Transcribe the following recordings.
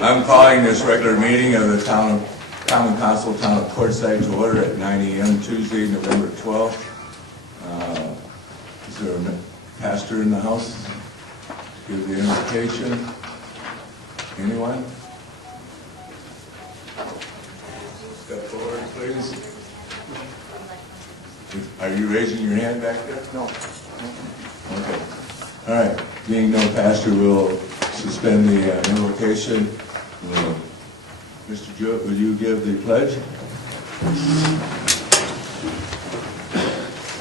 I'm calling this regular meeting of the Common Council Town of Quartzsite to order at 9 a.m. Tuesday, November 12th. Is there a pastor in the house? Give the invitation. Anyone? Step forward, please. Are you raising your hand back there? No. Okay. All right. Being no pastor, we'll suspend the invocation. Mr. Jewett, will you give the pledge?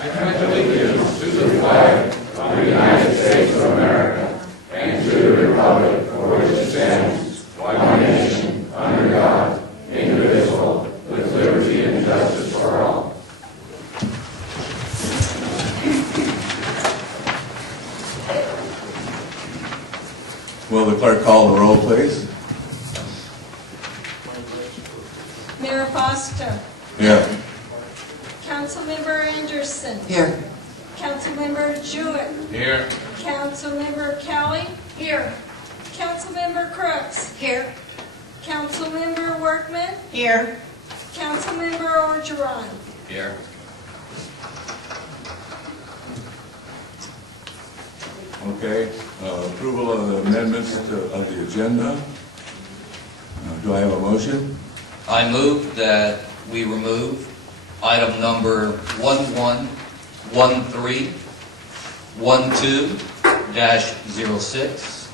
I pledge allegiance to the flag of the United States of America and to the republic for which it stands, one nation, under God, indivisible, with liberty and justice for all. Will the clerk call the roll, please? Mayor Foster. Here. Councilmember Anderson. Here. Councilmember Jewett. Here. Councilmember Kelly. Here. Councilmember Crooks. Here. Councilmember Workman. Here. Councilmember Orgeron. Here. Okay. Approval of the amendments of the agenda. Do I have a motion? I move that we remove item number 111312-06,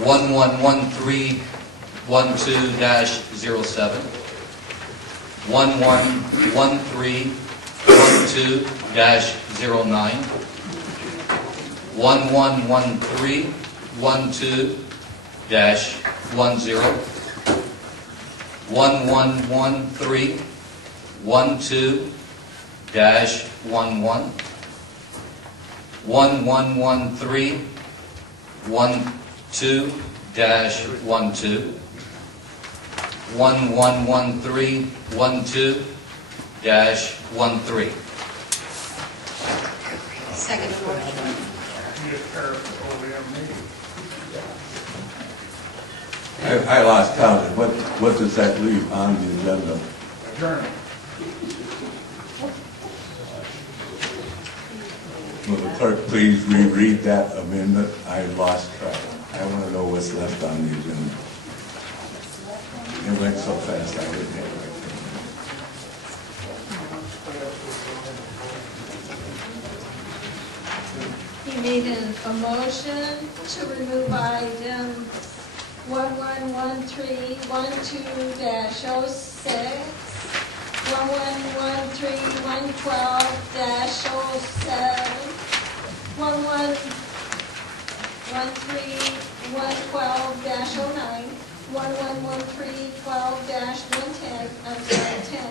111312-07, 111312-09, 111312-10, 111312-11, 111312-12, 111312-13. Second motion. I lost count. What does that leave on the agenda? Adjourn. Will the clerk please reread that amendment? I lost track. I want to know what's left on the agenda. It went so fast I didn't have it. He made a motion to remove item 111312-06, 111312-07, 111312-09, 111312-110, I'm sorry, 10,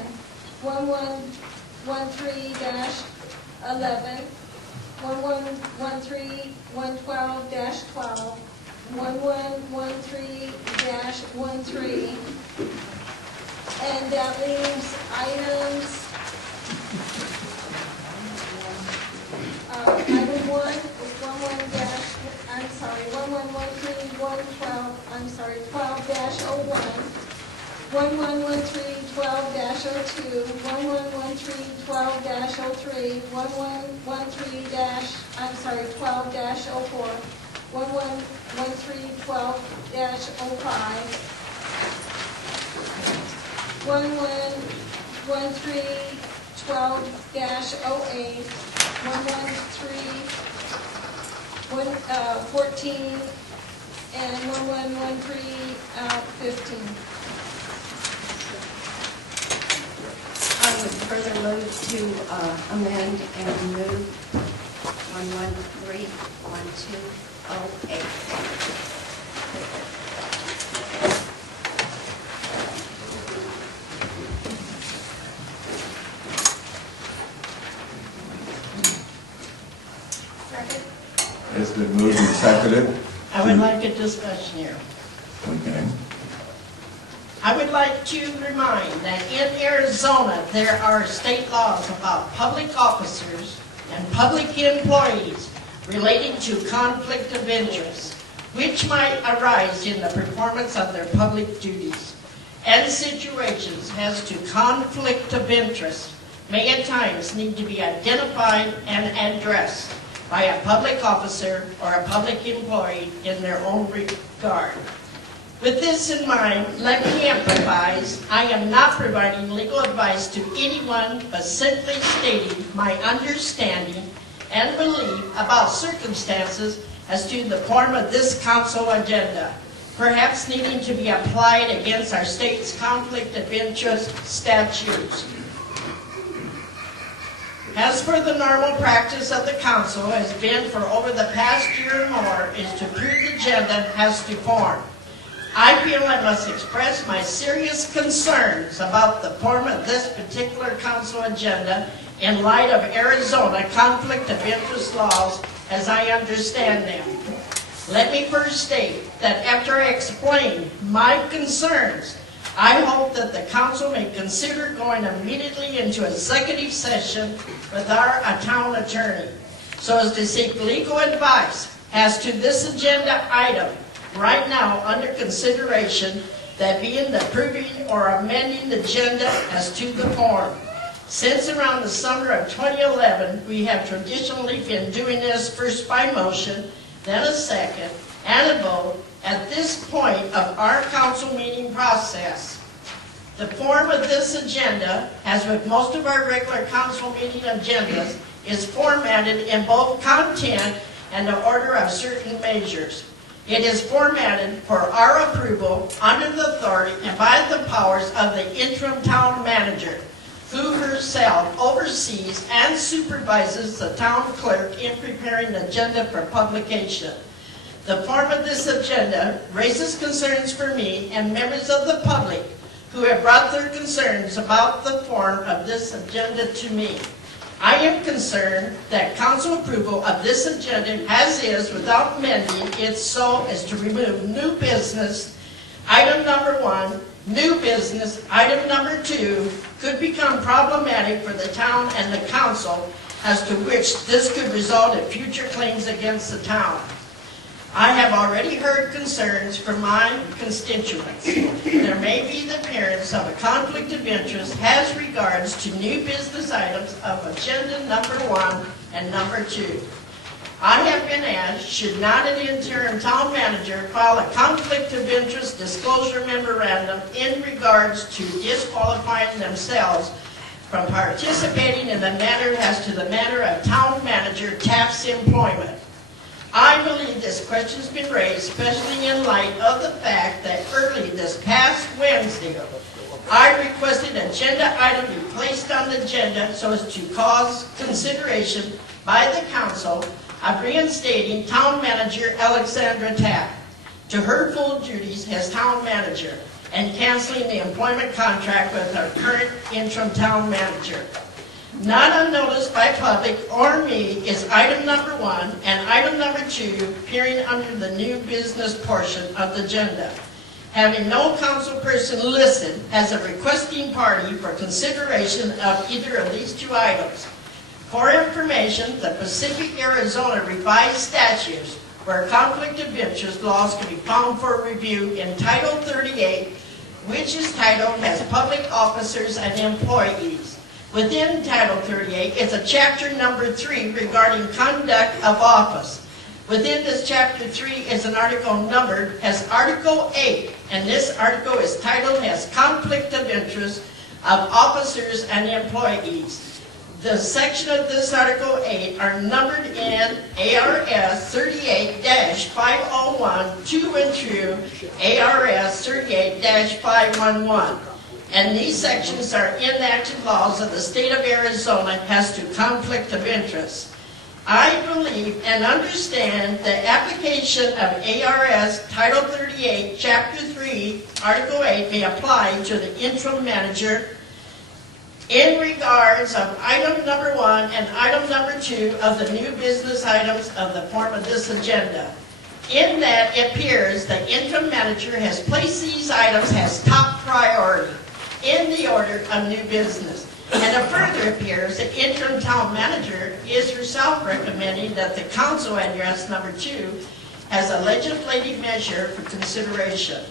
1113-11, 1113-112-12, 1113-13, and that leaves items, item 1 is 12-01, 1113-12-02, 1113-12-03, 12-04, 1113-12-05, 1113-12-08, 1113-14, and 1113-15. I would further move to amend and remove 11312008. It's been moved and seconded. I would like a discussion here. Okay. I would like to remind that in Arizona, there are state laws about public officers and public employees relating to conflict of interest, which might arise in the performance of their public duties, and situations as to conflict of interest may at times need to be identified and addressed by a public officer or a public employee in their own regard. With this in mind, let me emphasize, I am not providing legal advice to anyone, but simply stating my understanding and belief about circumstances as to the form of this council agenda, perhaps needing to be applied against our state's conflict of interest statutes. As for the normal practice of the council has been for over the past year or more, is to approve the agenda has to form. I feel I must express my serious concerns about the form of this particular council agenda in light of Arizona conflict of interest laws as I understand them. Let me first state that after I explain my concerns, I hope that the council may consider going immediately into executive session with our town attorney so as to seek legal advice as to this agenda item right now under consideration, that being the approving or amending the agenda as to the form. Since around the summer of 2011, we have traditionally been doing this first by motion, then a second, and a vote at this point of our council meeting process. The form of this agenda, as with most of our regular council meeting agendas, is formatted in both content and the order of certain measures. It is formatted for our approval under the authority and by the powers of the interim town manager, who herself oversees and supervises the town clerk in preparing the agenda for publication. The form of this agenda raises concerns for me and members of the public who have brought their concerns about the form of this agenda to me. I am concerned that council approval of this agenda as is without amending it so as to remove new business, item number 1, new business, item number 2, could become problematic for the town and the council, as to which this could result in future claims against the town. I have already heard concerns from my constituents. There may be the appearance of a conflict of interest as regards to new business items of agenda number 1 and number 2. I have been asked, should not an interim town manager file a conflict of interest disclosure memorandum in regards to disqualifying themselves from participating in the matter as to the matter of town manager Taft's employment? I believe this question has been raised, especially in light of the fact that early this past Wednesday, I requested an agenda item be placed on the agenda so as to cause consideration by the council of reinstating town manager Alexandra Taft to her full duties as town manager and canceling the employment contract with our current interim town manager. Not unnoticed by public or me is item number 1 and item number 2 appearing under the new business portion of the agenda, having no council person listed as a requesting party for consideration of either of these 2 items. For information, the Pacific, Arizona revised statutes where conflict of interest laws can be found for review in Title 38, which is titled as Public Officers and Employees. Within Title 38 is a chapter number 3 regarding conduct of office. Within this chapter 3 is an article numbered as Article 8, and this article is titled as Conflict of Interest of Officers and Employees. The section of this Article 8 are numbered in ARS 38-501 to and through ARS 38-511. And these sections are enacted laws of the state of Arizona as to conflict of interest. I believe and understand the application of ARS Title 38, Chapter 3, Article 8 may apply to the interim manager in regards of item number 1 and item number 2 of the new business items of the form of this agenda. In that, it appears the interim manager has placed these items as top priority in the order of new business. And it further appears the interim town manager is herself recommending that the council address number 2 as a legislative measure for consideration.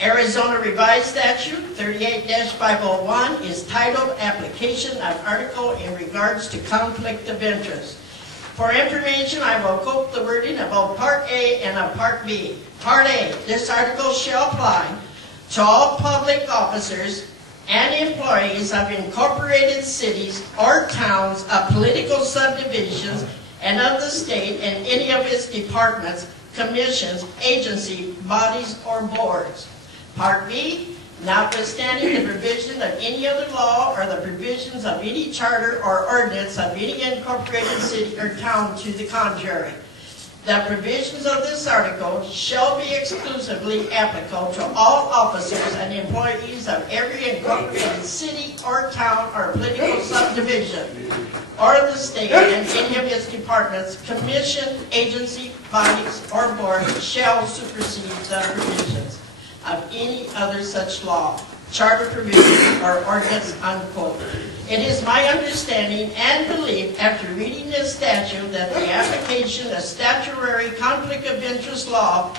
Arizona Revised Statute 38-501 is titled Application of Article in Regards to Conflict of Interest. For information, I will quote the wording of both Part A and of Part B. Part A, this article shall apply to all public officers and employees of incorporated cities or towns, of political subdivisions, and of the state and any of its departments, commissions, agencies, bodies, or boards. Part B, notwithstanding the provision of any other law or the provisions of any charter or ordinance of any incorporated city or town to the contrary. The provisions of this article shall be exclusively applicable to all officers and employees of every incorporated city or town or political subdivision, or the state and any of its departments, commission, agency, bodies, or boards shall supersede the provisions of any other such law, charter provision, or ordinance, unquote. It is my understanding and belief after reading this statute that the application of statutory conflict of interest law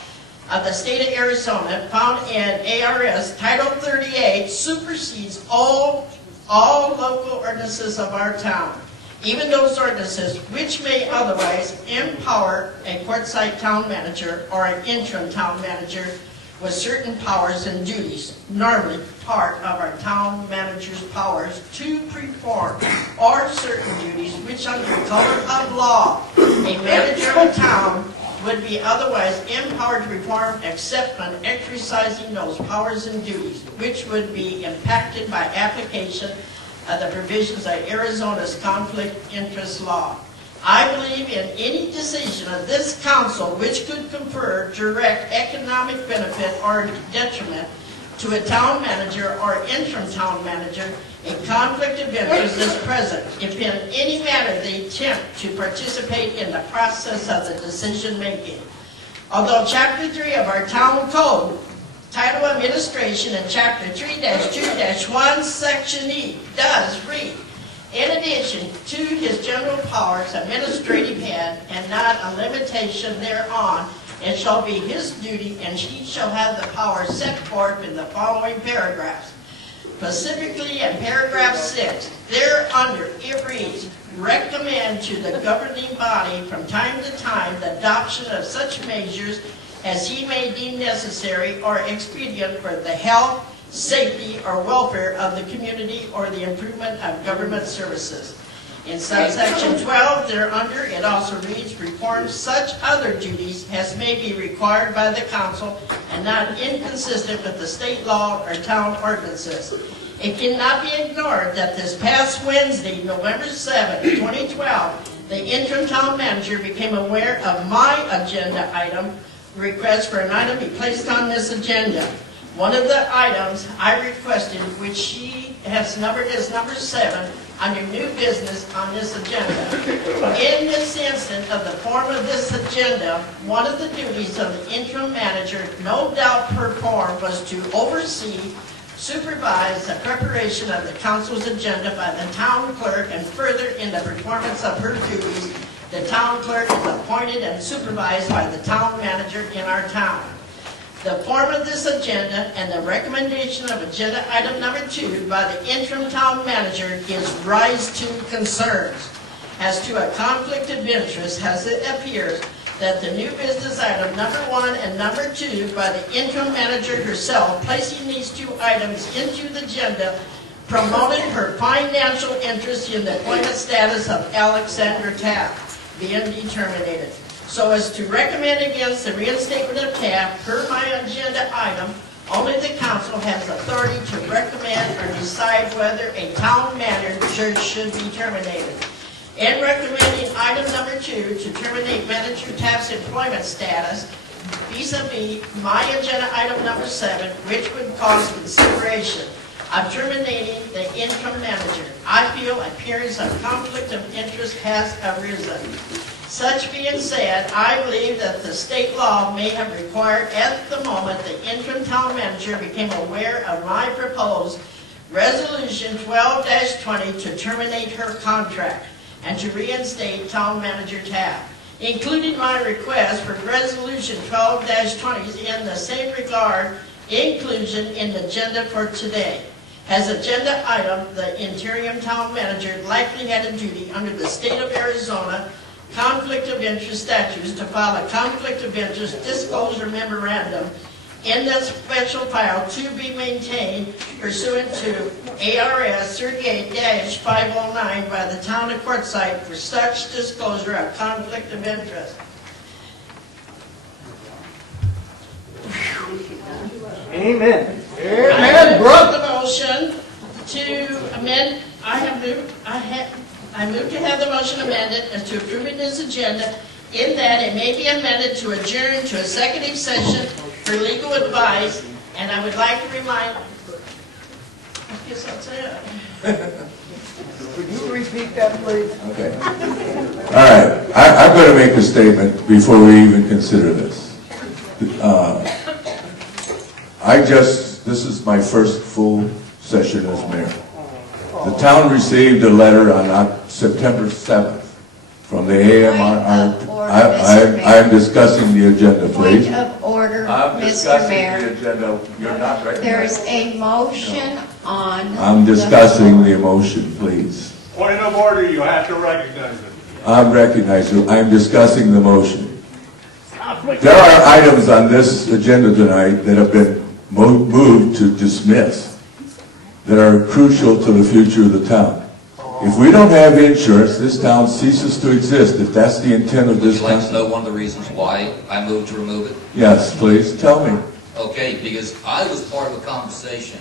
of the state of Arizona found in ARS Title 38 supersedes all local ordinances of our town, even those ordinances which may otherwise empower a courtside town manager or an interim town manager with certain powers and duties, normally part of our town manager's powers to perform, or certain duties which under color of law a manager of a town would be otherwise empowered to perform except when exercising those powers and duties, which would be impacted by application of the provisions of Arizona's conflict interest law. I believe in any decision of this council which could confer direct economic benefit or detriment to a town manager or interim town manager, a conflict of interest is present if in any manner they attempt to participate in the process of the decision making. Although Chapter 3 of our town code, Title Administration, and Chapter 3-2-1, Section E does read, in addition to his general powers, administrative head, and not a limitation thereon, it shall be his duty, and he shall have the power set forth in the following paragraphs. Specifically in paragraph 6, thereunder it reads, recommend to the governing body from time to time the adoption of such measures as he may deem necessary or expedient for the health, safety, or welfare of the community or the improvement of government services. In subsection 12, thereunder, it also reads, perform such other duties as may be required by the council and not inconsistent with the state law or town ordinances. It cannot be ignored that this past Wednesday, November 7, 2012, the interim town manager became aware of my agenda item, request for an item be placed on this agenda. One of the items I requested, which she has numbered as number 7, under new business on this agenda. In this instance of the form of this agenda, one of the duties of the interim manager, no doubt performed, was to oversee, supervise the preparation of the council's agenda by the town clerk, and further in the performance of her duties, the town clerk is appointed and supervised by the town manager in our town. The form of this agenda and the recommendation of agenda item number 2 by the interim town manager gives rise to concerns as to a conflict of interest, as it appears that the new business item number 1 and number 2 by the interim manager herself, placing these 2 items into the agenda, promoted her financial interest in the employment status of Alexander Taft being terminated, so as to recommend against the reinstatement of Taft per my agenda item. Only the council has authority to recommend or decide whether a town manager should be terminated. In recommending item number 2 to terminate Manager Taft's employment status vis-a-vis my agenda item number 7, which would cause consideration of terminating the interim manager, I feel appearance of conflict of interest has arisen. Such being said, I believe that the state law may have required at the moment the interim town manager became aware of my proposed Resolution 12-20 to terminate her contract and to reinstate Town Manager Tabb, including my request for Resolution 12-20 in the same regard inclusion in the agenda for today. As agenda item, the interim town manager likely had a duty under the state of Arizona conflict of interest statutes to file a conflict of interest disclosure memorandum in the special file to be maintained pursuant to ARS 38-509 by the town of Quartzsite for such disclosure of conflict of interest. Amen. I move the motion to amend. I move to have the motion amended as to approving this agenda in that it may be amended to adjourn to executive session for legal advice, and I would like to remind. I guess that's it. Could you repeat that, please? Okay. All right. I'm going to make a statement before we even consider this. This is my first full session as mayor. The town received a letter on September 7th from the AMR. Point of order, Mr. Mayor. I'm discussing the agenda, please. Point of order, I'm Mr. discussing Mayor. the agenda. You're not recognized. There's a motion on. I'm discussing the motion, please. Point of order, you have to recognize it. I'm recognizing. I'm discussing the motion. There are items on this agenda tonight that have been moved to dismiss that are crucial to the future of the town. If we don't have insurance, this town ceases to exist, if that's the intent of Would this you like to council. know one of the reasons why I moved to remove it? Yes, please, tell me. Okay, because I was part of a conversation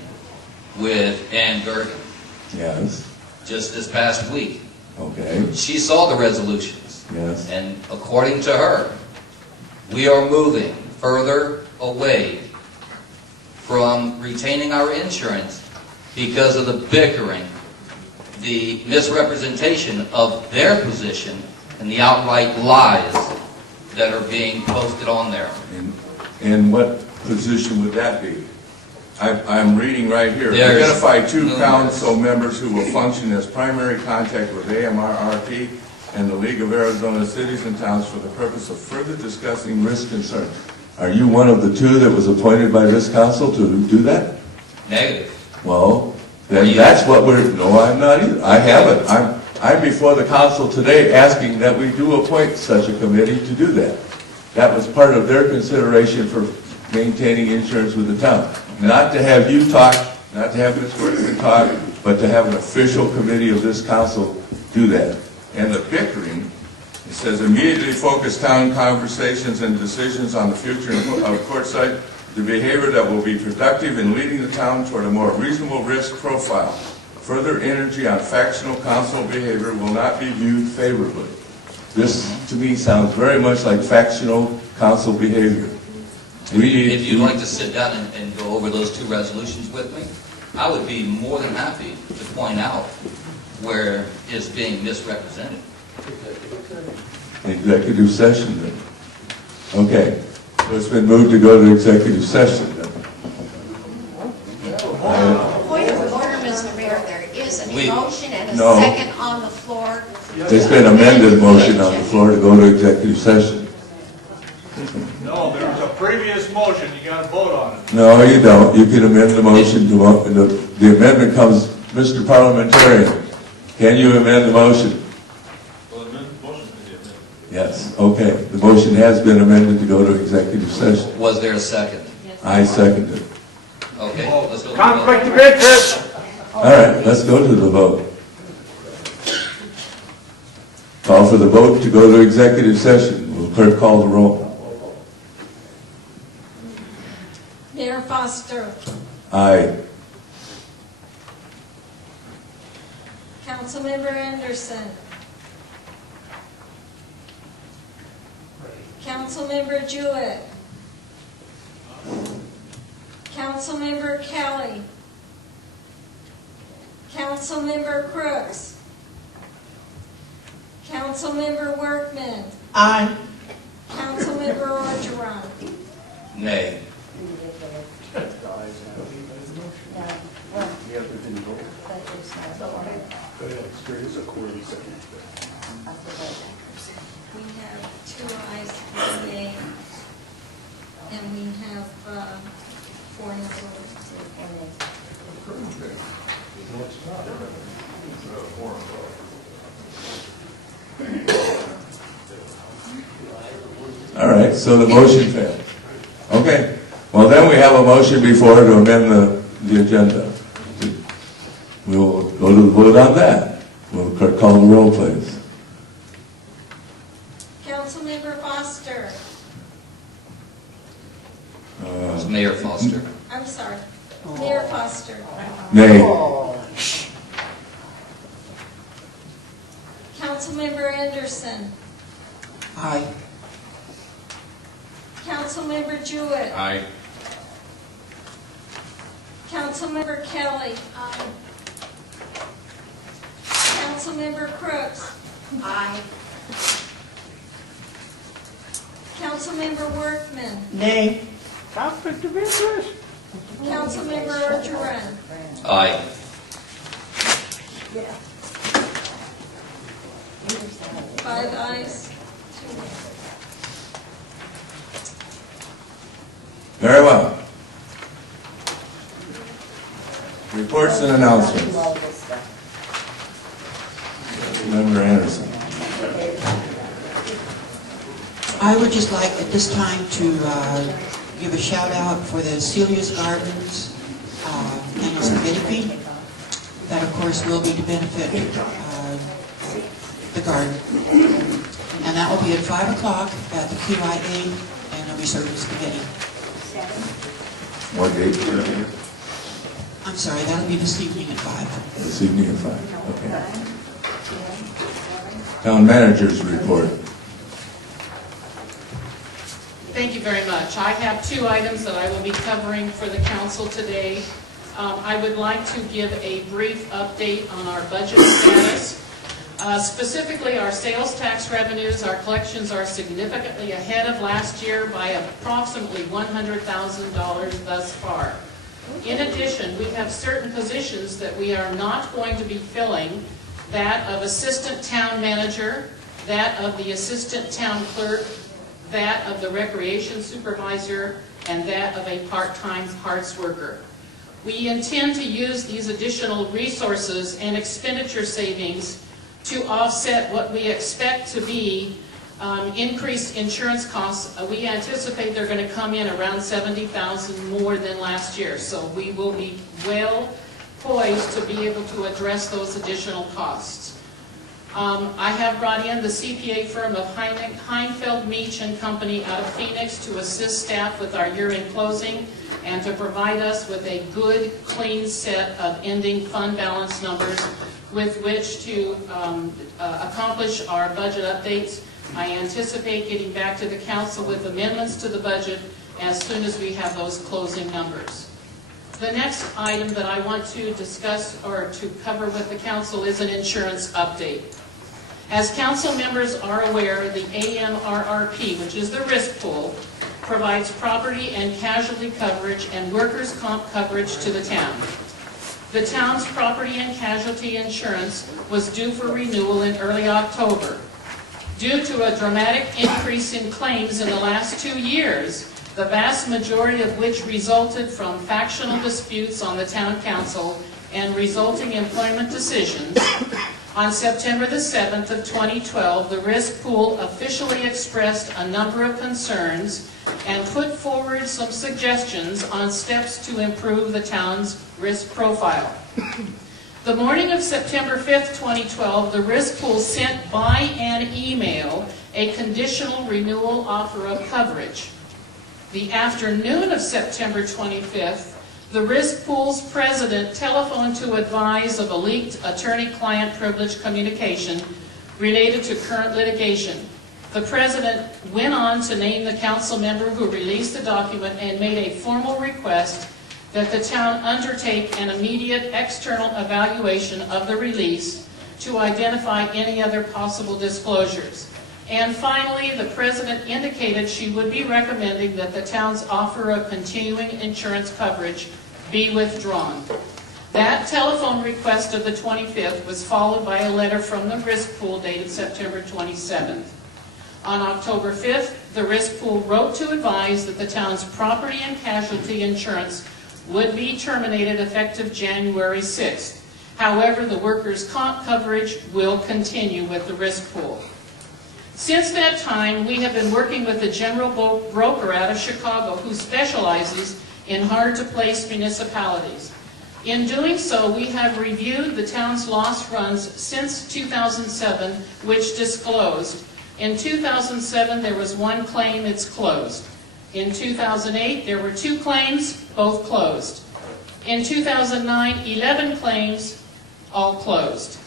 with Ann Gergen Yes, just this past week. okay, She saw the resolutions, yes. and according to her, we are moving further away from retaining our insurance because of the bickering, the misrepresentation of their position, and the outright lies that are being posted on there. And what position would that be? I'm reading right here. There's Identify two numerous. council members who will function as primary contact with AMRRP and the League of Arizona Cities and Towns for the purpose of further discussing risk concerns. Are you one of the two that was appointed by this council to do that? Negative. Well, Are then you? that's what no, I'm not either. I haven't. I'm before the council today asking that we do appoint such a committee to do that. That was part of their consideration for maintaining insurance with the town. Not to have you talk, not to have Ms. Worthington talk, but to have an official committee of this council do that. And the bickering, it says immediately focus town conversations and decisions on the future of Quartzsite, the behavior that will be productive in leading the town toward a more reasonable risk profile. Further energy on factional council behavior will not be viewed favorably. This, to me, sounds very much like factional council behavior. If you'd like to sit down and go over those two resolutions with me, I would be more than happy to point out where it's being misrepresented. Executive session then. Okay, so it's been moved to go to executive session then. Point of order, Mr. Mayor, there is a motion and a No. second on the floor. There's been amended motion on the floor to go to executive session. No, there was a previous motion, you gotta vote on it. No, you don't. You can amend the motion to, the amendment comes, Mr. Parliamentarian, can you amend the motion? Well, the motion can be amended. Yes, okay. The motion has been amended to go to executive session. Was there a second? I second it. Okay, let's go. Conflict of interest. All right, let's go to the vote. Call for the vote to go to executive session. Will clerk call the roll? Mayor Foster, Aye. Councilmember Anderson, Councilmember Jewett, Councilmember Kelly, Councilmember Crooks, Councilmember Workman, Aye. Councilmember Orgeron. Nay. You have to There is a quarterly second. We have 2 ayes, 1 nay, and we have 4 noes. All right, so the motion failed. Okay, well then we have a motion before to amend the agenda. We'll go to the vote on that. We'll call the roll, please. Councilmember Foster. It's Mayor Foster. I'm sorry. Mayor Foster. Nay. Councilmember Anderson. Aye. Councilmember Jewett. Aye. Councilmember Kelly. Councilmember Crooks. Aye. Councilmember Workman. Nay. Conflict of interest. Councilmember Orgeron. Aye. Five ayes, 2 nays. Very well. Reports and announcements. Member Anderson. I would just like at this time to give a shout out for the Celia's Gardens annual spaghetti feed. That of course will be to benefit the garden. And that will be at 5 o'clock at the QIA, and they'll be serving spaghetti. What date? I'm sorry, that'll be this evening at 5. This evening at 5. Okay. Town manager's report. Thank you very much. I have 2 items that I will be covering for the council today. I would like to give a brief update on our budget status. Specifically, our sales tax revenues, our collections are significantly ahead of last year by approximately $100,000 thus far. In addition, we have certain positions that we are not going to be filling, that of assistant town manager, that of the assistant town clerk, that of the recreation supervisor, and that of a part-time parts worker. We intend to use these additional resources and expenditure savings to offset what we expect to be increased insurance costs. We anticipate they're going to come in around $70,000 more than last year, so we will be well poised to be able to address those additional costs. I have brought in the CPA firm of Heinfeld, Meach and Company out of Phoenix to assist staff with our year-end closing and to provide us with a good, clean set of ending fund balance numbers with which to accomplish our budget updates. I anticipate getting back to the council with amendments to the budget as soon as we have those closing numbers. The next item that I want to discuss or to cover with the council is an insurance update. As council members are aware, the AMRRP, which is the risk pool, provides property and casualty coverage and workers' comp coverage to the town. The town's property and casualty insurance was due for renewal in early October. Due to a dramatic increase in claims in the last 2 years, the vast majority of which resulted from factional disputes on the town council and resulting employment decisions, on September the 7th of 2012, the risk pool officially expressed a number of concerns and put forward some suggestions on steps to improve the town's risk profile. The morning of September 5th, 2012, the risk pool sent by an email a conditional renewal offer of coverage. The afternoon of September 25th, the risk pool's president telephoned to advise of a leaked attorney-client privilege communication related to current litigation. The president went on to name the council member who released the document and made a formal request that the town undertake an immediate external evaluation of the release to identify any other possible disclosures. And finally, the president indicated she would be recommending that the town's offer of continuing insurance coverage be withdrawn. That telephone request of the 25th was followed by a letter from the risk pool dated September 27th. On October 5th, the risk pool wrote to advise that the town's property and casualty insurance would be terminated effective January 6th. However, the workers' comp coverage will continue with the risk pool. Since that time, we have been working with a general broker out of Chicago who specializes in hard-to-place municipalities. In doing so, we have reviewed the town's loss runs since 2007, which disclosed. In 2007, there was one claim, it's closed. In 2008, there were 2 claims, both closed. In 2009, 11 claims, all closed.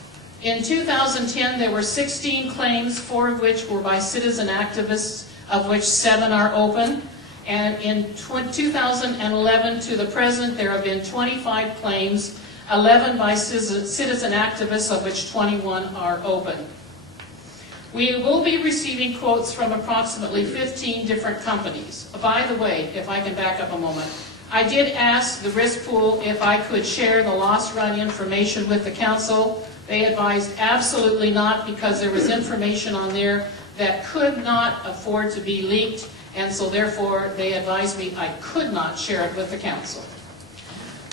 In 2010, there were 16 claims, 4 of which were by citizen activists, of which 7 are open. And in 2011 to the present, there have been 25 claims, 11 by citizen activists, of which 21 are open. We will be receiving quotes from approximately 15 different companies. By the way, if I can back up a moment, I did ask the risk pool if I could share the loss run information with the council. They advised absolutely not, because there was information on there that could not afford to be leaked, and so therefore they advised me I could not share it with the council.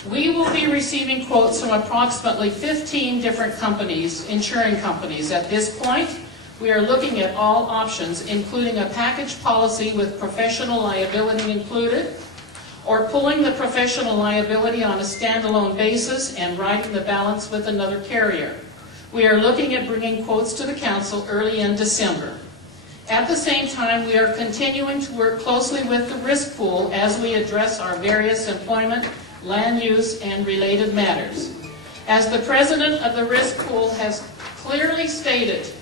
We will be receiving quotes from approximately 15 different companies, insuring companies. At this point, we are looking at all options, including a package policy with professional liability included, or pulling the professional liability on a standalone basis and riding the balance with another carrier. We are looking at bringing quotes to the council early in December. At the same time, we are continuing to work closely with the risk pool as we address our various employment, land use, and related matters. As the president of the risk pool has clearly stated,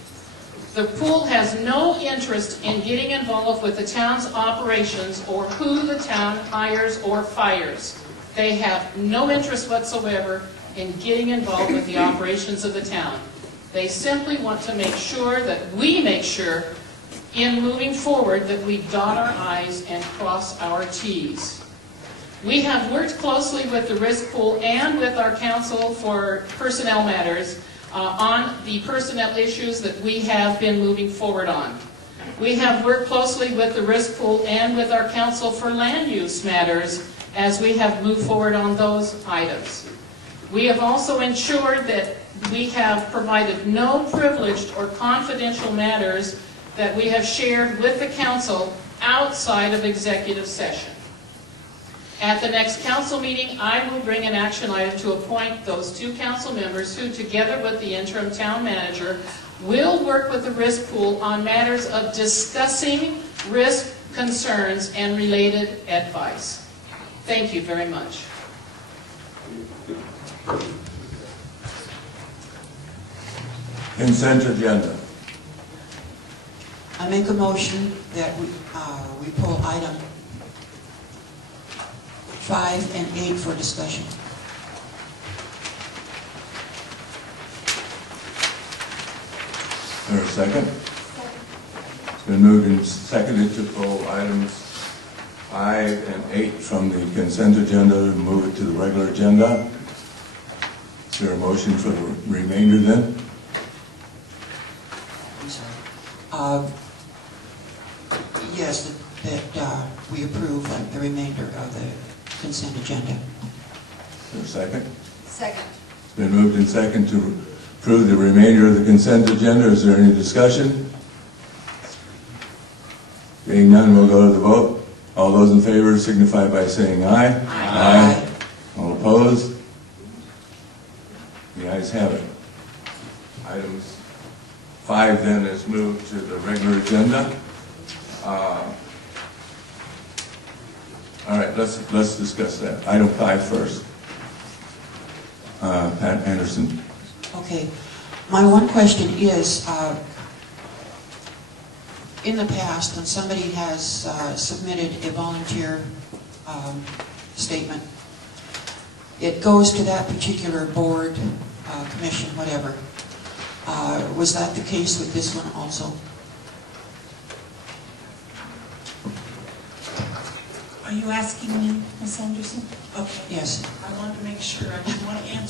the pool has no interest in getting involved with the town's operations or who the town hires or fires. They have no interest whatsoever in getting involved with the operations of the town. They simply want to make sure that we make sure in moving forward that we dot our I's and cross our T's. We have worked closely with the risk pool and with our council for personnel matters on the personnel issues that we have been moving forward on. We have worked closely with the risk pool and with our council for land use matters as we have moved forward on those items. We have also ensured that we have provided no privileged or confidential matters that we have shared with the council outside of executive session. At the next council meeting, I will bring an action item to appoint those 2 council members who, together with the interim town manager, will work with the risk pool on matters of discussing risk concerns and related advice. Thank you very much. Consent agenda. I make a motion that we pull item 5 and 8 for discussion. Is there a second? It's been moved and seconded to pull items 5 and 8 from the consent agenda and move it to the regular agenda. Is there a motion for the remainder then? I'm sorry. Yes, that we approve the remainder of the consent agenda. Is there a second? Second. It's been moved and seconded to approve the remainder of the consent agenda. Is there any discussion? Being none, we'll go to the vote. All those in favor signify by saying aye. Aye. All opposed? The ayes have it. Items 5 then is moved to the regular agenda. All right, let's discuss that. Item 5 first. Pat Anderson. Okay. My one question is, in the past, when somebody has submitted a volunteer statement, it goes to that particular board, commission, whatever. Was that the case with this one also? Are you asking me, Ms. Anderson? Okay. Yes. I want to make sure. I didn't want to answer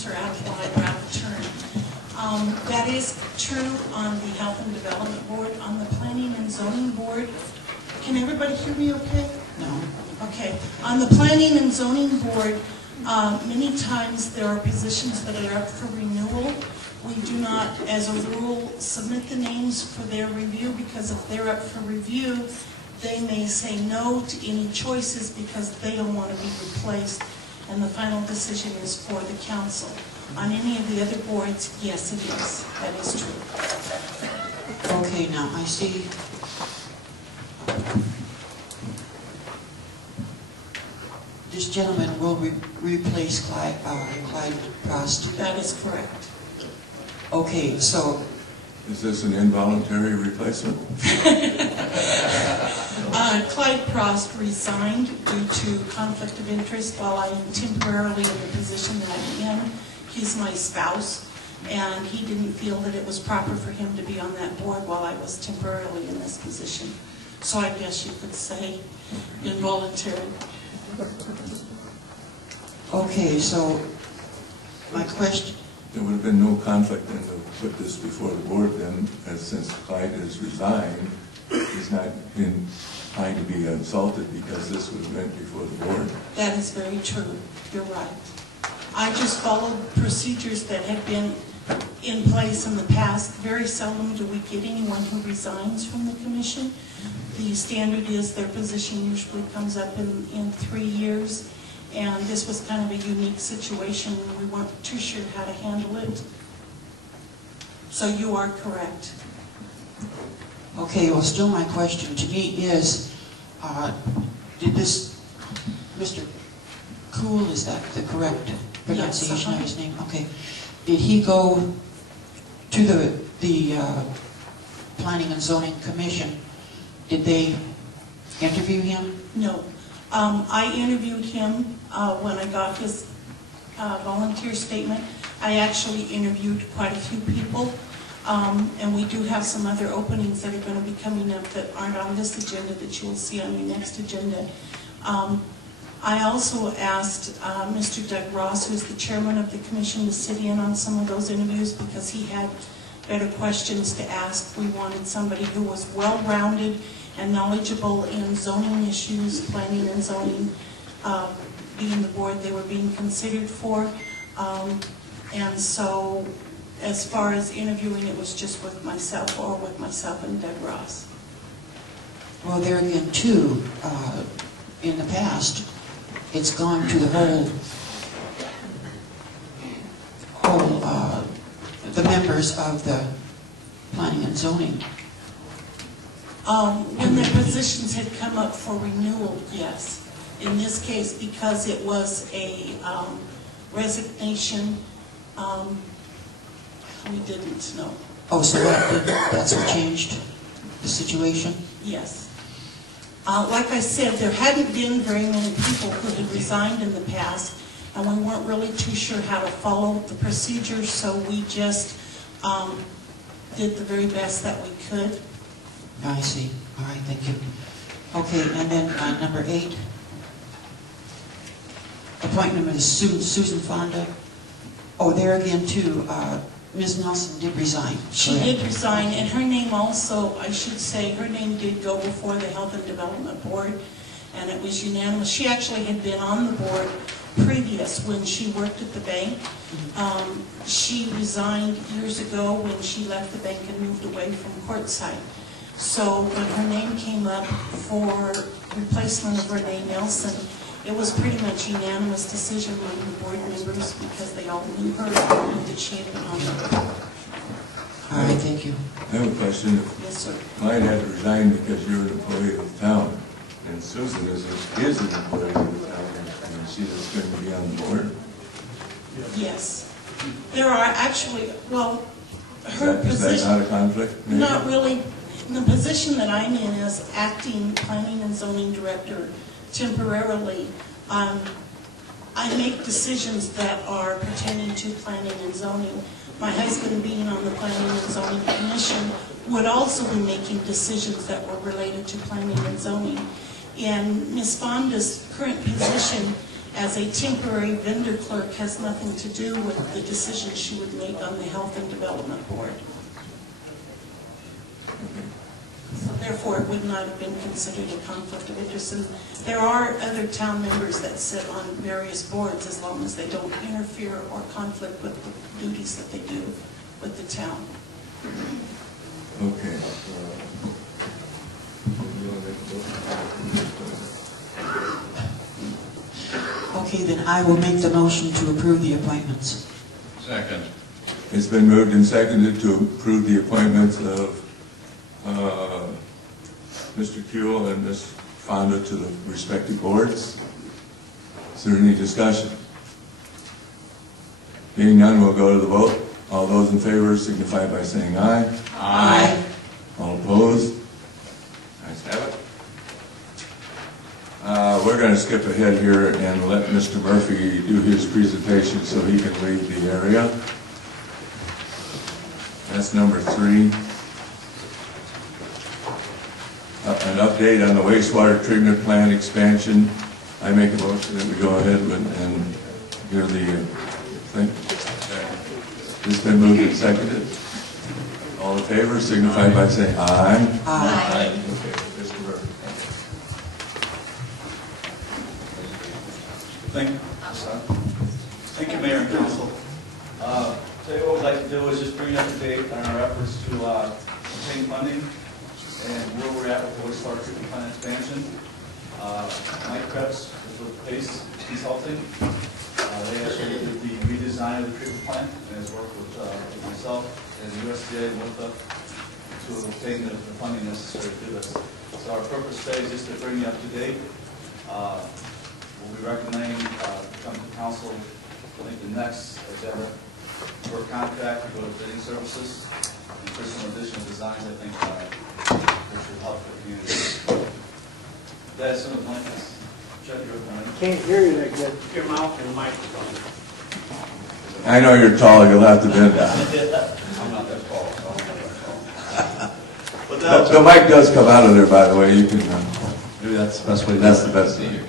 That is true on the Health and Development Board. On the Planning and Zoning Board, can everybody hear me okay? No. Okay. On the Planning and Zoning Board, many times there are positions that are up for renewal. We do not, as a rule, submit the names for their review, because if they're up for review, they may say no to any choices because they don't want to be replaced, and the final decision is for the council. On any of the other boards, yes, it is. That is true. Okay, now I see this gentleman will replace Clyde Prost. That is correct. Okay, so Is this an involuntary replacement? Clyde Prost resigned due to conflict of interest while I am temporarily in the position that I'm in. He's my spouse, and he didn't feel that it was proper for him to be on that board while I was temporarily in this position. So I guess you could say involuntary. okay, so my question. There would have been no conflict in to put this before the board then, as since Clyde has resigned, he's not been trying to be insulted because this was went before the board. That is very true. You're right. I just followed procedures that had been in place in the past. Very seldom do we get anyone who resigns from the commission. The standard is their position usually comes up in 3 years, and this was kind of a unique situation. We weren't too sure how to handle it. So you are correct. Okay, well, still my question to me is, did this Mr. Cool, is that the correct pronunciation of his name? Okay. Did he go to the Planning and Zoning Commission? Did they interview him? No. I interviewed him when I got his volunteer statement. I actually interviewed quite a few people, and we do have some other openings that are going to be coming up that aren't on this agenda that you will see on your next agenda. I also asked Mr. Doug Ross, who's the chairman of the commission, to sit in on some of those interviews because he had better questions to ask. We wanted somebody who was well-rounded and knowledgeable in zoning issues, planning and zoning, being the board they were being considered for. And so as far as interviewing, it was just with myself and Doug Ross. Well, there again, too, in the past, it's gone to the the members of the Planning and Zoning. When their positions had come up for renewal, yes. In this case, because it was a resignation, we didn't know. Oh, so that's what changed the situation? Yes. Like I said, there hadn't been very many people who had resigned in the past, and we weren't really too sure how to follow the procedures, so we just did the very best that we could. I see. All right, thank you. Okay, and then number 8, appointment of Susan Fonda. Oh, there again, too, Ms. Nelson did resign. She did resign, and her name also, I should say, her name did go before the Health and Development Board, and it was unanimous. She actually had been on the board previous when she worked at the bank. She resigned years ago when she left the bank and moved away from Courtside. So when her name came up for replacement of Renee Nelson, it was pretty much unanimous decision among the board members because they all knew her and knew that she had been on the board. All right, thank you. I have a question. Yes, sir. Clyde had to resign because you're an employee of the town, and Susan is an employee of the town, and she is going to be on the board. Yes. There are actually, well, her Is that position... not a conflict? maybe? Not really. The position that I'm in is acting planning and zoning director temporarily. I make decisions that are pertaining to planning and zoning. My husband, being on the Planning and Zoning Commission, would also be making decisions that were related to planning and zoning. In Ms. Fonda's current position as a temporary vendor clerk has nothing to do with the decisions she would make on the Health and Development Board. So therefore, it would not have been considered a conflict of interest. And there are other town members that sit on various boards as long as they don't interfere or conflict with the duties that they do with the town. Okay. Okay, then I will make the motion to approve the appointments. Second. It's been moved and seconded to approve the appointments of Mr. Kuehl and Ms. Fonda to the respective boards. Is there any discussion? Being none, we'll go to the vote. All those in favor signify by saying aye. Aye. All opposed? Ayes have it. We're going to skip ahead here and let Mr. Murphy do his presentation so he can leave the area. That's number 3. An update on the wastewater treatment plant expansion. I make a motion that we go ahead and hear the thing. It's been moved and seconded. All in favor signify by saying aye. Aye. Okay, Mr. Murphy. Thank you, Mayor and Council. Today what we'd like to do is just bring up to date on our efforts to obtain funding and where we're at with the wastewater treatment plant expansion. Mike Krebs is with Pace Consulting. They actually did the redesign of the treatment plant and has worked with myself and the USDA and WIPA to obtain the funding necessary to do this. So our purpose today is just to bring you up to date. We'll be recommending to come to council, I think the next agenda, for a contract to go to bidding services and for some additional designs, I think, which will help the community. That is some of the plans. Check your mind. Can't hear you that good. Your mouth and microphone. I know you're tall, you'll have to bend down. I'm not that tall. So I'm not that tall. The mic does come out of there, by the way. You can. Maybe that's the best way to do it. That's the best way.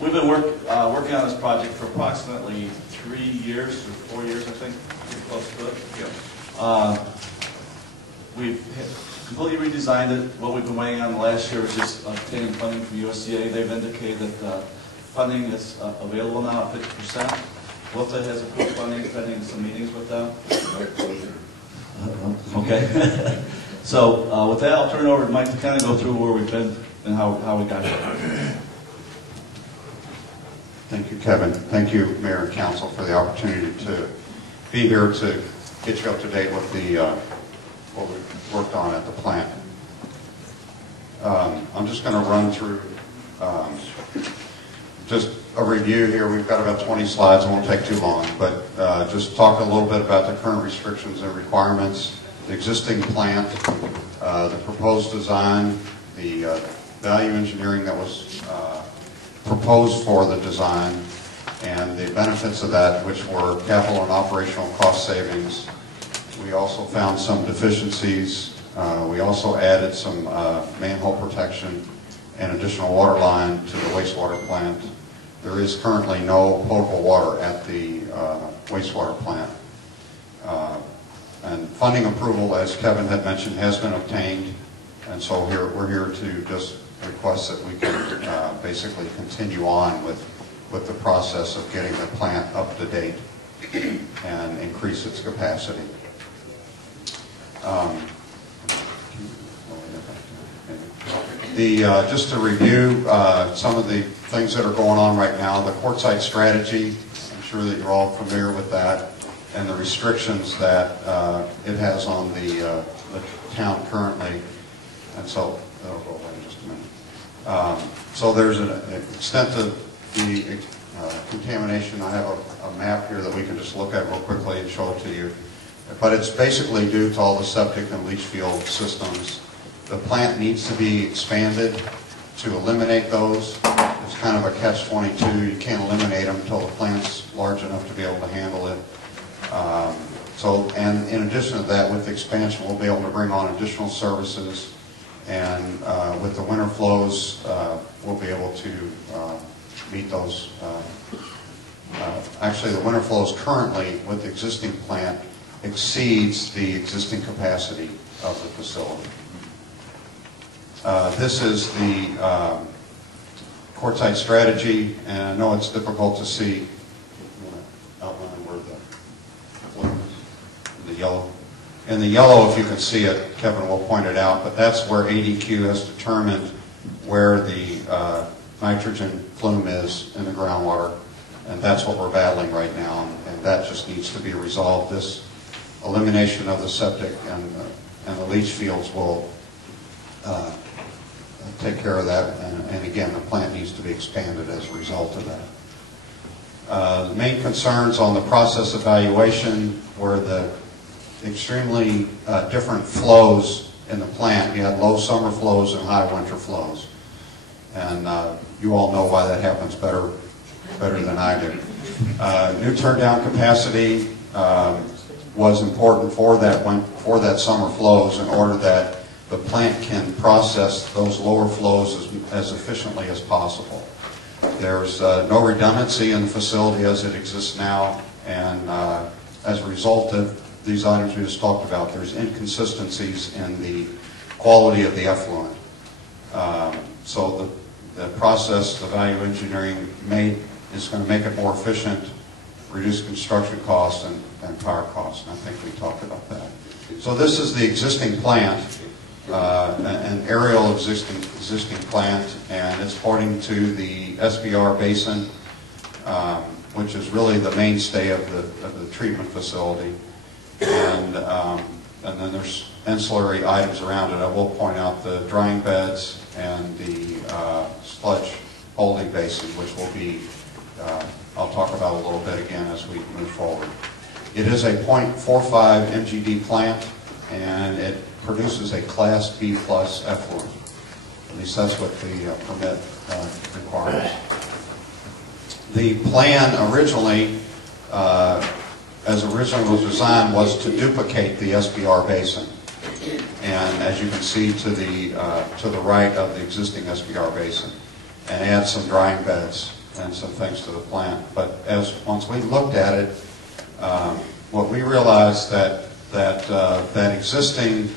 We've been working on this project for approximately 3 years or 4 years, I think, pretty close to it. Yeah. We've completely redesigned it. What we've been waiting on last year was just obtaining funding from USDA. They've indicated that funding is available now at 50%. WIPA has approved funding, pending some meetings with them. Okay. So with that, I'll turn it over to Mike to kind of go through where we've been and how we got here. Thank you, Kevin. Thank you, Mayor and Council, for the opportunity to be here to get you up to date with the what we've worked on at the plant. I'm just going to run through just a review here. We've got about 20 slides. It won't take too long, but just talk a little bit about the current restrictions and requirements, the existing plant, the proposed design, the value engineering that was proposed for the design, and the benefits of that, which were capital and operational cost savings. We also found some deficiencies. We also added some manhole protection and additional water line to the wastewater plant. There is currently no potable water at the wastewater plant. And funding approval, as Kevin had mentioned, has been obtained, and so we're here to just request that we can basically continue on with the process of getting the plant up to date and increase its capacity. Just to review some of the things that are going on right now, the quartzite strategy, I'm sure that you're all familiar with that, and the restrictions that it has on the town currently. And so that'll go away in just a minute. So there's an extent to the contamination. I have a map here that we can just look at real quickly and show it to you. But it's basically due to all the septic and leach field systems. The plant needs to be expanded to eliminate those. It's kind of a catch-22. You can't eliminate them until the plant's large enough to be able to handle it. And in addition to that, with the expansion, we'll be able to bring on additional services And with the winter flows, we'll be able to meet those. Actually, the winter flows currently with the existing plant exceeds the existing capacity of the facility. This is the quartzite strategy, and I know it's difficult to see. Outline where the flame is, the yellow. In the yellow, if you can see it, Kevin will point it out, but that's where ADQ has determined where the nitrogen plume is in the groundwater, and that's what we're battling right now, and that just needs to be resolved. This elimination of the septic and the leach fields will take care of that, and again, the plant needs to be expanded as a result of that. The main concerns on the process evaluation were the extremely different flows in the plant. You had low summer flows and high winter flows, and you all know why that happens better than I do. New turndown capacity was important for that summer flows in order that the plant can process those lower flows as efficiently as possible. There's no redundancy in the facility as it exists now, and as a result of these items we just talked about, there's inconsistencies in the quality of the effluent. So the process, the value engineering is going to make it more efficient, reduce construction costs and power costs, and I think we talked about that. So this is the existing plant, an aerial existing plant, and it's pointing to the SBR basin, which is really the mainstay of the treatment facility. And then there's ancillary items around it. I will point out the drying beds and the sludge holding basin, which will be, I'll talk about a little bit again as we move forward. It is a 0.45 MGD plant, and it produces a Class B plus effluent. At least that's what the permit requires. The plan originally, as originally was designed, was to duplicate the SBR basin. And as you can see to the right of the existing SBR basin, and add some drying beds and some things to the plant. But once we looked at it, what we realized that existing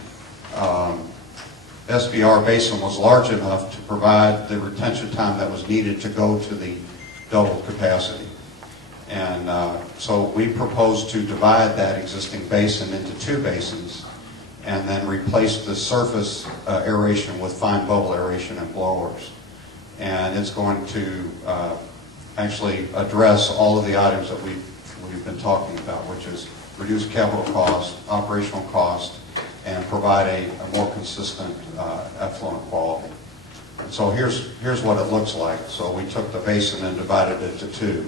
SBR basin was large enough to provide the retention time that was needed to go to the double capacity. And so we proposed to divide that existing basin into two basins and then replace the surface aeration with fine bubble aeration and blowers. And it's going to actually address all of the items that we've been talking about, which is reduce capital cost, operational cost, and provide a more consistent effluent quality. And so here's what it looks like. So we took the basin and divided it into two.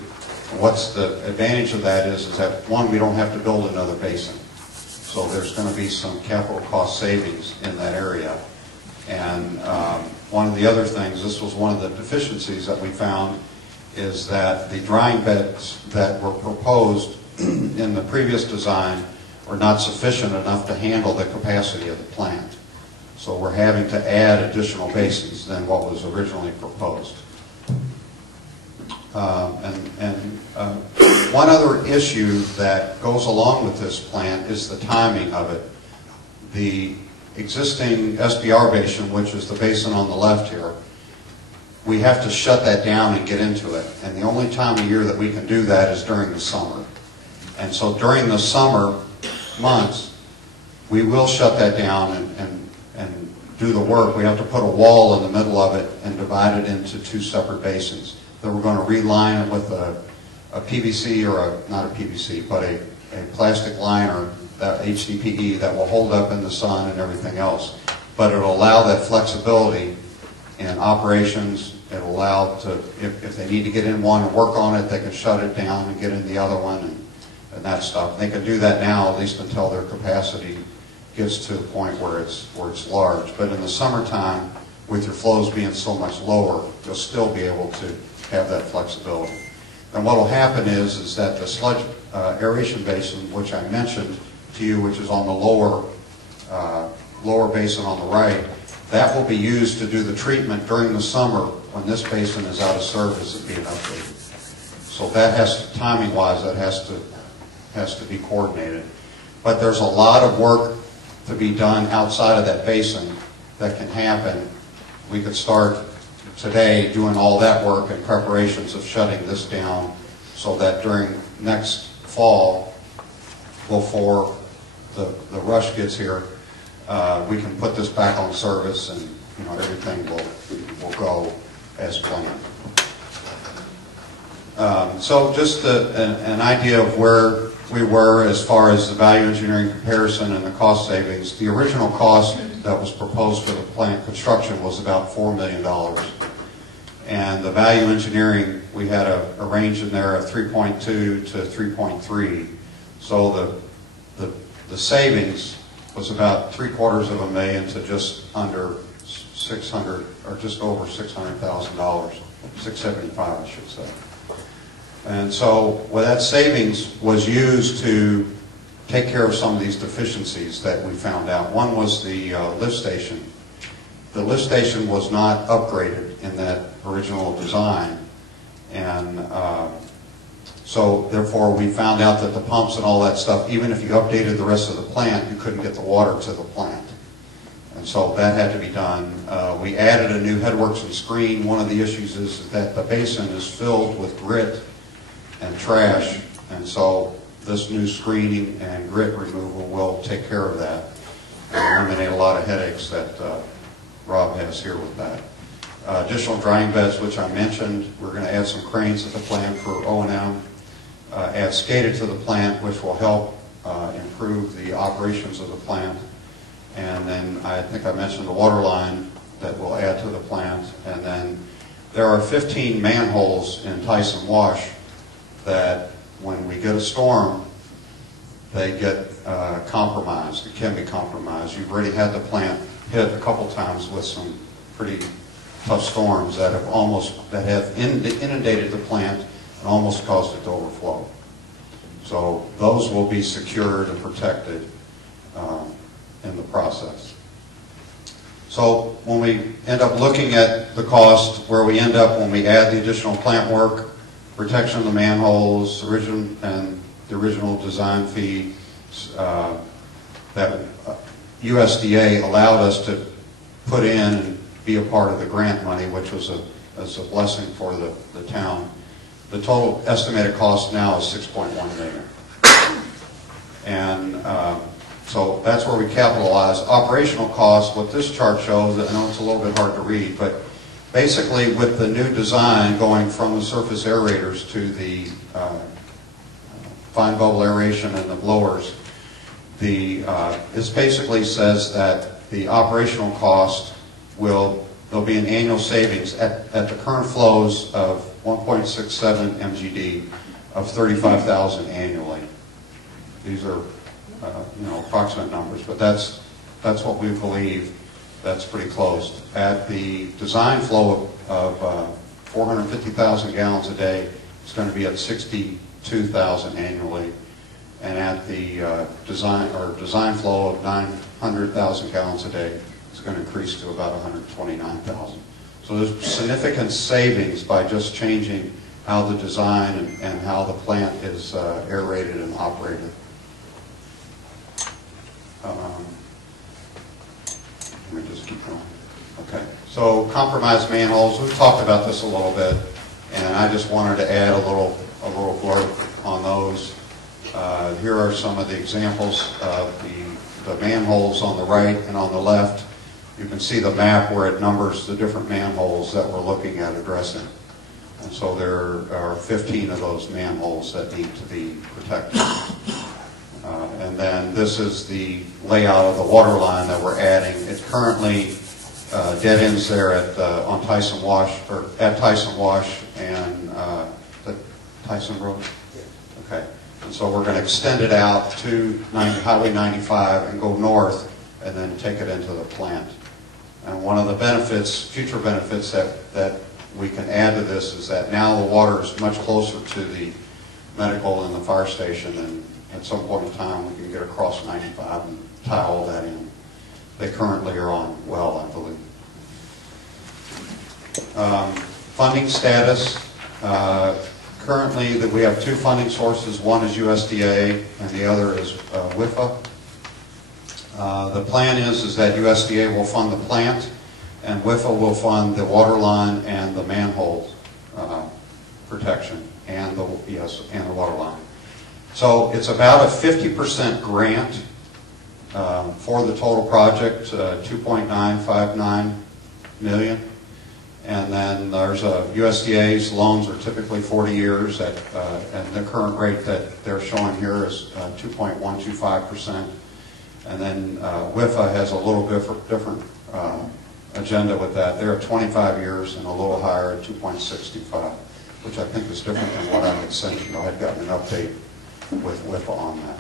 What's the advantage of that is that, one, we don't have to build another basin. So there's going to be some capital cost savings in that area. And one of the other things, this was one of the deficiencies that we found, is that the drying beds that were proposed in the previous design were not sufficient enough to handle the capacity of the plant. So we're having to add additional basins than what was originally proposed. One other issue that goes along with this plant is the timing of it. The existing SBR basin, which is the basin on the left here, we have to shut that down and get into it. And the only time of year that we can do that is during the summer. And so during the summer months, we will shut that down and do the work. We have to put a wall in the middle of it and divide it into two separate basins. Then we're going to reline it with a PVC, or not a PVC, but a plastic liner, that HDPE, that will hold up in the sun and everything else. But it will allow that flexibility in operations. It will allow to, if they need to get in one and work on it, they can shut it down and get in the other one and that stuff. They can do that now, at least until their capacity gets to the point where it's large. But in the summertime, with your flows being so much lower, you'll still be able to have that flexibility. And what will happen is that the sludge aeration basin, which I mentioned to you, which is on the lower basin on the right, That will be used to do the treatment during the summer when this basin is out of service and being updated. So that has to, timing-wise, that has to be coordinated. But there's a lot of work to be done outside of that basin that can happen. We could start today doing all that work in preparations of shutting this down so that during next fall, before the rush gets here, we can put this back on service and everything will go as planned. So just an idea of where we were as far as the value engineering comparison and the cost savings. The original cost that was proposed for the plant construction was about $4 million. And the value engineering, we had a range in there of 3.2 to 3.3. So the savings was about $750,000 to just under 600, or just over $600,000, 675, I should say. And so, well, that savings was used to take care of some of these deficiencies that we found out. One was the lift station. The lift station was not upgraded in that original design, and so therefore we found out that the pumps and all that stuff, even if you updated the rest of the plant, you couldn't get the water to the plant. And so that had to be done. We added a new headworks and screen. One of the issues is that the basin is filled with grit and trash, and so this new screening and grit removal will take care of that and eliminate a lot of headaches that Rob has here with that. Additional drying beds, which I mentioned. We're going to add some cranes at the plant for O&M. Add SCADA to the plant, which will help improve the operations of the plant. And then I think I mentioned the water line that we'll add to the plant. And then there are 15 manholes in Tyson Wash that when we get a storm, they get compromised. It can be compromised. You've already had the plant hit a couple times with some pretty tough storms that have inundated the plant and almost caused it to overflow. So those will be secured and protected in the process. So when we end up looking at the cost, where we end up when we add the additional plant work, protection of the manholes, and the original design fee that USDA allowed us to put in and be a part of the grant money, which was a blessing for the town. The total estimated cost now is $6.1 million. And so that's where we capitalize. Operational costs, what this chart shows, I know it's a little bit hard to read, but basically with the new design going from the surface aerators to the fine bubble aeration and the blowers, this basically says that the operational cost there'll be an annual savings at the current flows of 1.67 MGD of $35,000 annually. These are approximate numbers, but that's what we believe. That's pretty close. At the design flow of 450,000 gallons a day, it's going to be at 62,000 annually, and at the design flow of 900,000 gallons a day, it's going to increase to about 129,000. So there's significant savings by just changing how the design and how the plant is aerated and operated. Let me just keep going. Okay. So compromised manholes. We've talked about this a little bit, and I just wanted to add a little blurb on those. Here are some of the examples of the manholes on the right and on the left. You can see the map where it numbers the different manholes that we're looking at addressing. And so there are 15 of those manholes that need to be protected. And then this is the layout of the water line that we're adding. It currently dead ends there on Tyson Wash, or at Tyson Wash and the Tyson Road. Okay. And so we're going to extend it out to Highway 95 and go north, and then take it into the plant. And one of the benefits, future benefits that we can add to this is that now the water is much closer to the medical and the fire station, and at some point in time we can get across 95 and tie all that in. they currently are on well, I believe. Funding status. Currently, that we have two funding sources. One is USDA and the other is WIFA. The plan is that USDA will fund the plant and WIFA will fund the water line and the manhole protection and the water line. So it's about a 50% grant for the total project, 2.959 million. And then there's USDA's loans are typically 40 years and the current rate that they're showing here is 2.125%. And then WIFA has a little different agenda with that. They're at 25 years and a little higher at 2.65, which I think is different than what I had sent you. I had gotten an update with WIFA on that.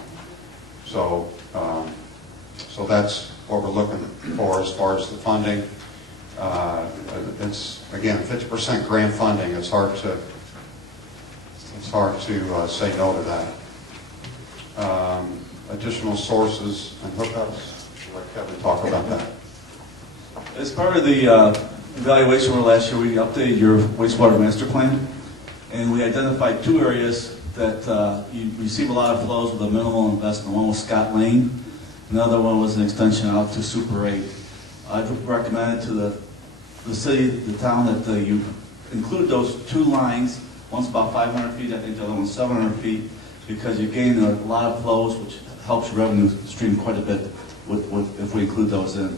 So, so that's what we're looking for as far as the funding. It's again 50% grant funding. It's hard to say no to that. Additional sources and hookups. I'll let Kevin talk about that. As part of the evaluation where last year we updated your wastewater master plan, and we identified two areas that you receive a lot of flows with a minimal investment. One was Scott Lane, another one was an extension out to Super 8. I've recommended to the city, the town, that you include those two lines. One's about 500 feet, I think the other one's 700 feet, because you gain a lot of flows, which helps your revenue stream quite a bit if we include those in.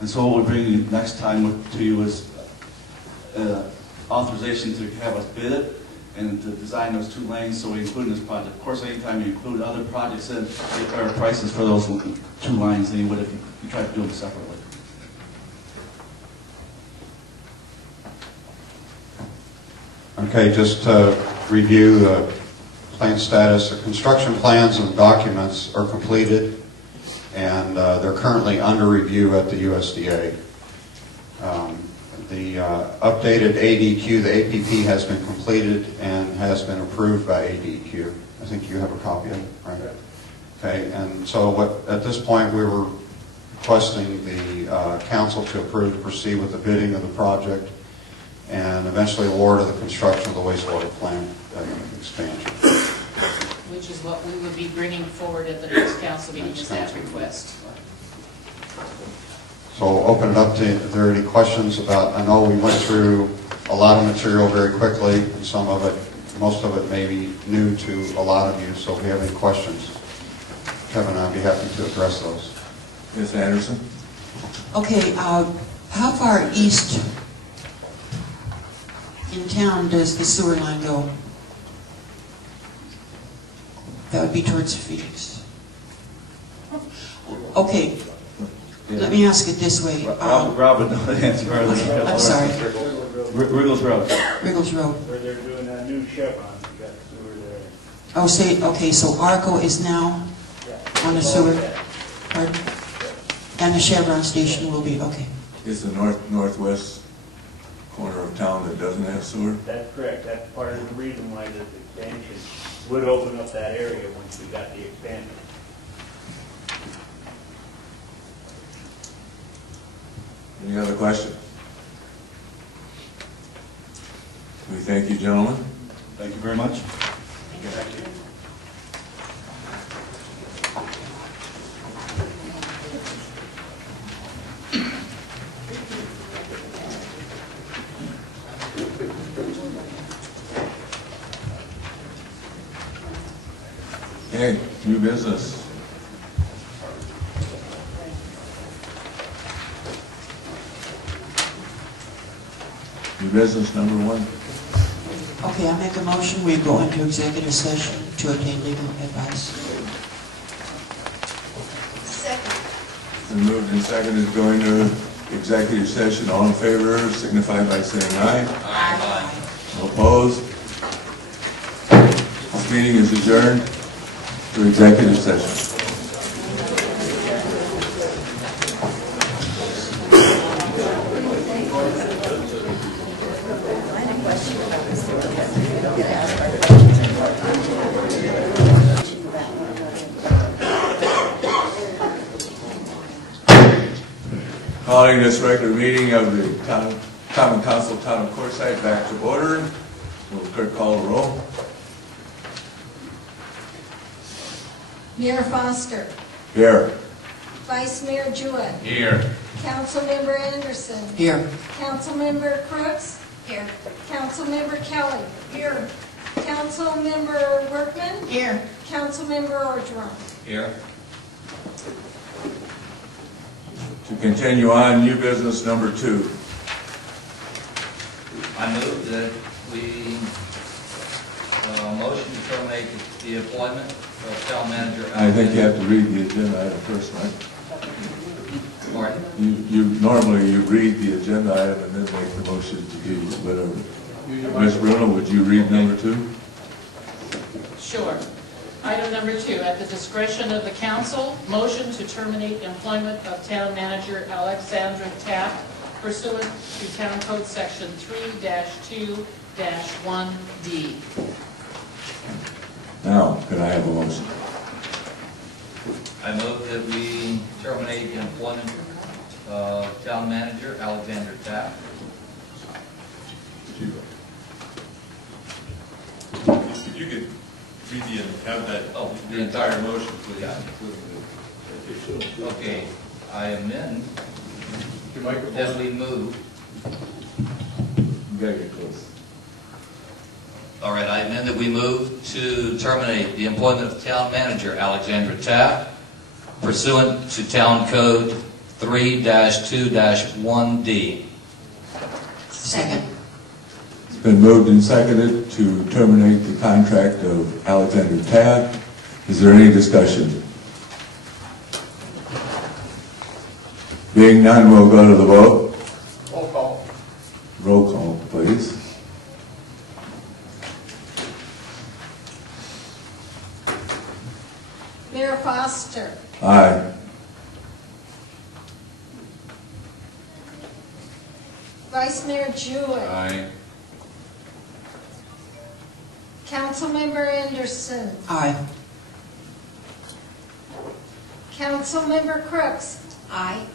And so what we're bringing next time to you is authorization to have us bid it and to design those two lanes, so we include in this project. Of course, anytime you include other projects in, you get better prices for those two lines than you would if you tried to do them separately. Okay, just to review the plan status. The construction plans and documents are completed, and they're currently under review at the USDA. The updated ADQ, the APP, has been completed and has been approved by ADQ. I think you have a copy of it, right? Okay, and so at this point we were requesting the council to approve to proceed with the bidding of the project and eventually award of the construction of the wastewater plant expansion. Which is what we would be bringing forward at the next council meeting, is that request. So we'll open it up to, if there are any questions about, I know we went through a lot of material very quickly, and some of it, most of it may be new to a lot of you, so if you have any questions, Kevin and I'd be happy to address those. Ms. Anderson? Okay, how far east in town does the sewer line go? That would be towards Phoenix. Okay, let me ask it this way. Rob would know the answer. I'm sorry. Riggles Road. Riggles Road. Where they're doing that new Chevron, you got sewer there. Oh, say, okay, so Arco is now on the sewer? Pardon? And the Chevron station will be, okay. It's the northwest corner of town that doesn't have sewer? That's correct. That's part of the reason why this expansion would open up that area once we got the expansion. Any other question? We thank you, gentlemen. Thank you very much. Thank you. Okay, new business. New business number one. Okay, I make a motion, we go into executive session to obtain legal advice. Second. Been moved and seconded going to executive session. All in favor signify by saying aye. Aye. Opposed? This meeting is adjourned to executive session. Calling this regular meeting of the Common Council Town of Quartzsite back to order. Will the clerk call the roll? Mayor Foster. Here. Vice Mayor Jewett. Here. Councilmember Anderson. Here. Councilmember Crooks. Here. Councilmember Kelly. Here. Councilmember Workman. Here. Councilmember Orgeron. Here. To continue on, new business number 2. I move that we motion to terminate the appointment of town manager. I think you have to read the agenda item first, right? Pardon? You normally read the agenda item and then make the motion to do whatever. Ms. Bruno, would you read number 2? Sure. Item number 2, at the discretion of the council, motion to terminate employment of town manager Alexandra Taft pursuant to Town Code Section 3-2-1D. Now, could I have a motion? I move that we terminate the employment of town manager Alexander Taft. You could read have that, the entire motion, please. Yeah. Okay, I amend that we move. You gotta get close. All right, I amend that we move to terminate the employment of town manager Alexandra Taft pursuant to Town Code 3-2-1D. Second. It's been moved and seconded to terminate the contract of Alexander Taft. Is there any discussion? Being none, we'll go to the vote. Roll call. Roll call, please. Mayor Foster. Aye. Vice Mayor Jewett. Aye. Councilmember Anderson. Aye. Councilmember Crooks. Aye.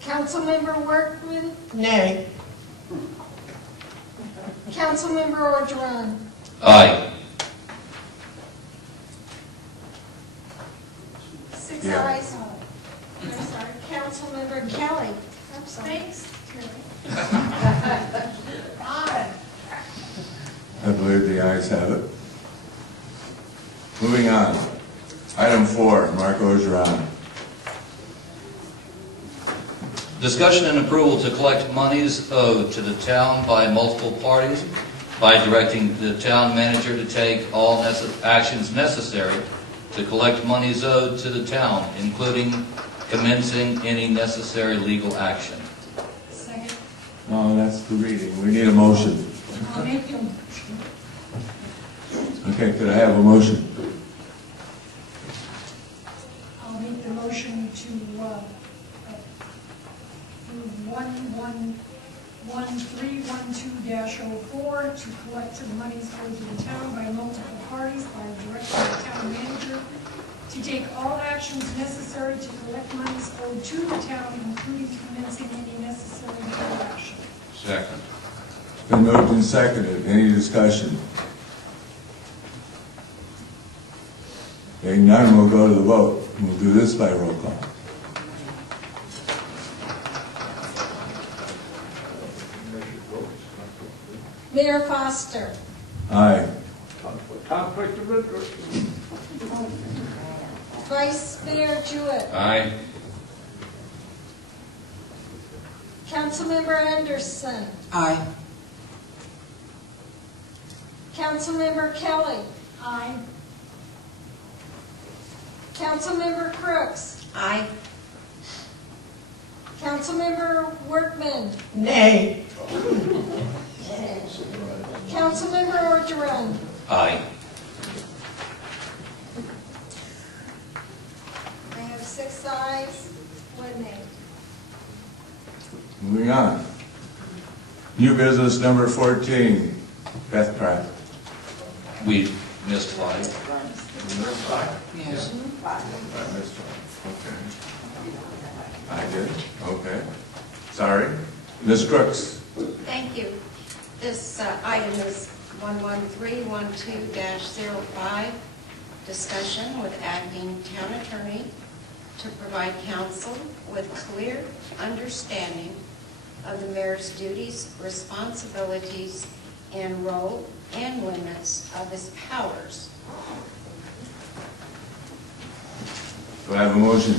Councilmember Workman. Nay. Councilmember Orgeron. Aye. 6 Yeah. ayes. I'm sorry, Councilmember Kelly. I'm sorry. Thanks, I believe the ayes have it. Moving on. Item 4, Mark Orgeron. Discussion and approval to collect monies owed to the town by multiple parties by directing the town manager to take all actions necessary to collect monies owed to the town, including commencing any necessary legal action. Second. No, that's the reading. We need a motion. I'll make you. Okay, could I have a motion? I'll make the motion to approve 1312-04 to collect the monies owed to the town by multiple parties by directing the town manager to take all actions necessary to collect monies owed to the town, including commencing any necessary legal action. Second. It's been moved and seconded. Any discussion? Being none, we'll go to the vote. We'll do this by roll call. Mayor Foster. Aye. Conflict of interest. Vice Mayor Jewett. Aye. Councilmember Anderson. Aye. Councilmember Kelly. Aye. Councilmember Crooks. Aye. Councilmember Workman. Nay. Councilmember Orgeron. Aye. I have 6 ayes, 1 nay. Moving on. New business number 14, Beth Pratt. We missed 5. Yes. Okay. I did? Okay. Sorry. Ms. Crooks? Thank you. This item is 11312-05, discussion with acting town attorney to provide counsel with clear understanding of the mayor's duties, responsibilities, and role and limits of his powers. Do I have a motion?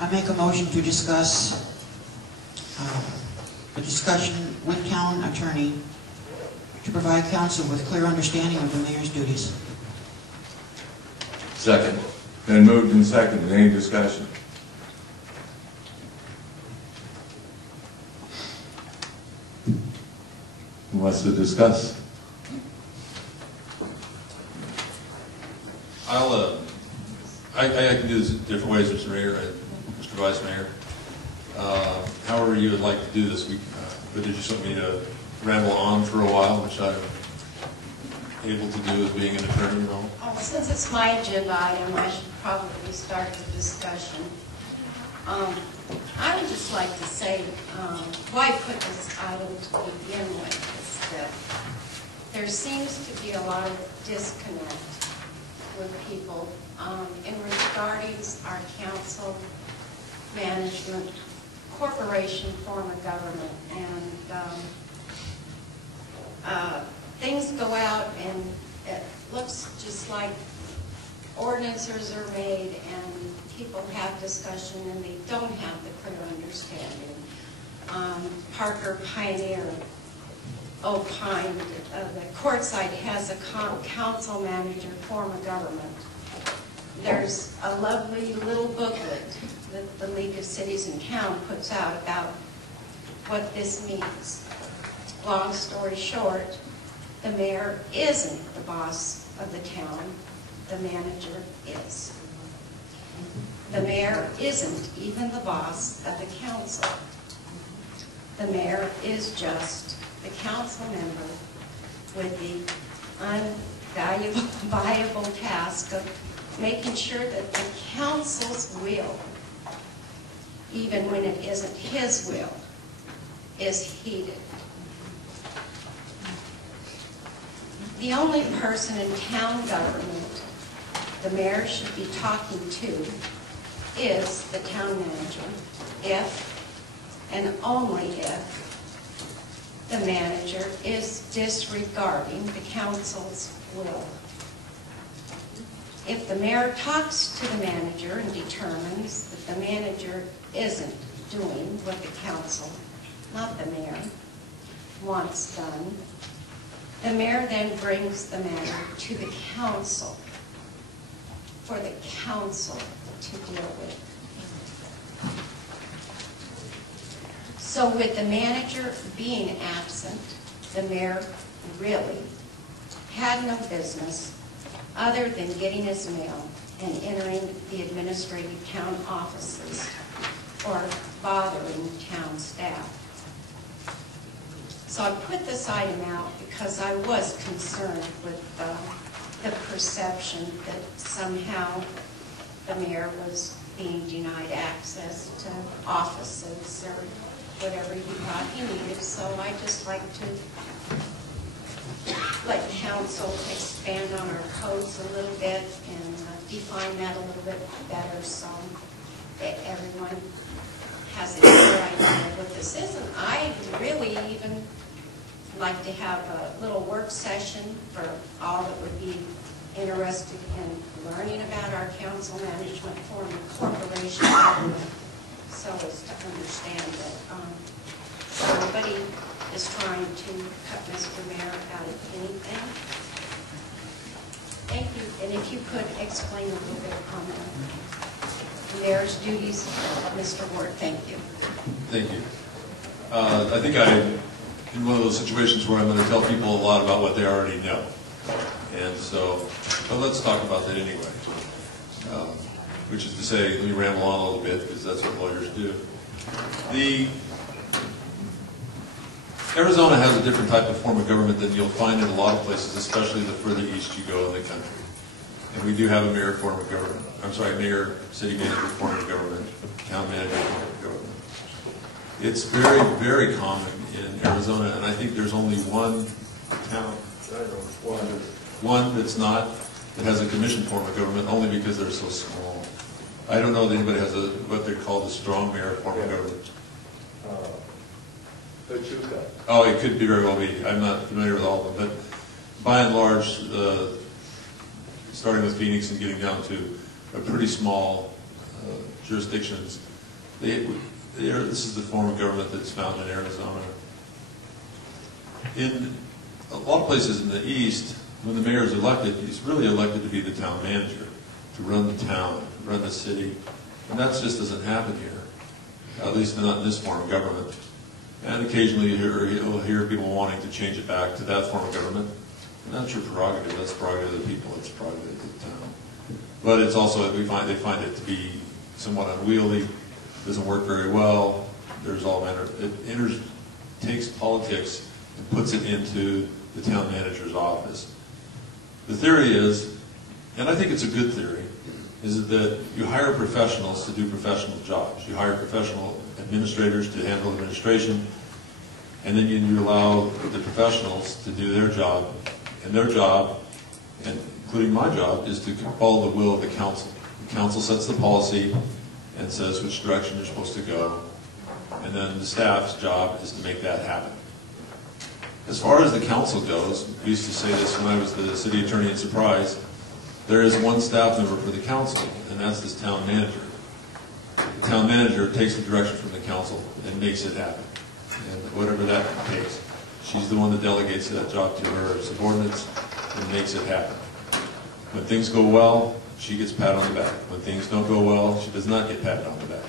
I make a motion to discuss the discussion with town attorney to provide counsel with clear understanding of the mayor's duties. Second. Then moved and seconded. Any discussion? Who wants to discuss? I can do this in different ways, Mr. Mayor, Mr. Vice Mayor. However you would like to do this, but did you just want me to ramble on for a while, which I'm able to do as being an attorney and all? Oh, since it's my agenda item, I should probably start the discussion. I would just like to say why I put this item to begin with is that there seems to be a lot of disconnect with people in regarding our council, management, corporation form of government, and things go out and it looks just like ordinances are made and people have discussion and they don't have the clear understanding. Parker Pioneer opined the courtside has a council manager form of government. There's a lovely little booklet that the League of Cities and Towns puts out about what this means. Long story short, the mayor isn't the boss of the town, the manager is. The mayor isn't even the boss of the council. The mayor is just the council member with the unvaluable task of making sure that the council's will, even when it isn't his will, is heeded. The only person in town government the mayor should be talking to is the town manager, if and only if the manager is disregarding the council's will. If the mayor talks to the manager and determines that the manager isn't doing what the council, not the mayor, wants done, the mayor then brings the matter to the council for the council to deal with. So with the manager being absent, the mayor really had no business other than getting his mail and entering the administrative town offices or bothering town staff. So I put this item out because I was concerned with the perception that somehow the mayor was being denied access to offices or whatever he thought he needed. So I just like to let council expand on our codes a little bit and define that a little bit better so that everyone has a clear idea of what this is. And I really even like to have a little work session for all that would be interested in learning about our council management form of corporation government, so as to understand that nobody is trying to cut Mr. Mayor out of anything. Thank you. And if you could explain a little bit on the mayor's duties, Mr. Ward, thank you. Thank you. I think I'm in one of those situations where I'm going to tell people a lot about what they already know. And so, but let's talk about that anyway. Which is to say, let me ramble on a little bit because that's what lawyers do. Arizona has a different type of form of government than you'll find in a lot of places, especially the further east you go in the country. And we do have a mayor form of government. I'm sorry, mayor, city manager form of government, town manager form of government. It's very, very common in Arizona, and I think there's only one town, one that's not, that has a commission form of government, only because they're so small. I don't know that anybody has a, what they call the strong mayor form of government. Pachuca. Oh, it could be very well be. I'm not familiar with all of them, but by and large, starting with Phoenix and getting down to a pretty small jurisdictions, this is the form of government that's found in Arizona. In a lot of places in the East, when the mayor is elected, he's really elected to be the town manager, to run the town, run the city, and that just doesn't happen here, at least not in this form of government. And occasionally you'll hear people wanting to change it back to that form of government. And that's your prerogative. That's prerogative of the people. It's prerogative of the town. But it's also, they find it to be somewhat unwieldy, doesn't work very well. There's all manner. It takes politics and puts it into the town manager's office. The theory is, and I think it's a good theory, is that you hire professionals to do professional jobs. You hire professional administrators to handle administration, and then you allow the professionals to do their job, and their job, and including my job, is to follow the will of the council. The council sets the policy and says which direction you're supposed to go, and then the staff's job is to make that happen. As far as the council goes, we used to say this when I was the city attorney in Surprise, there is one staff member for the council, and that's this town manager. The town manager takes the direction from the council and makes it happen, and whatever that takes. She's the one that delegates that job to her subordinates and makes it happen. When things go well, she gets pat on the back. When things don't go well, she does not get patted on the back.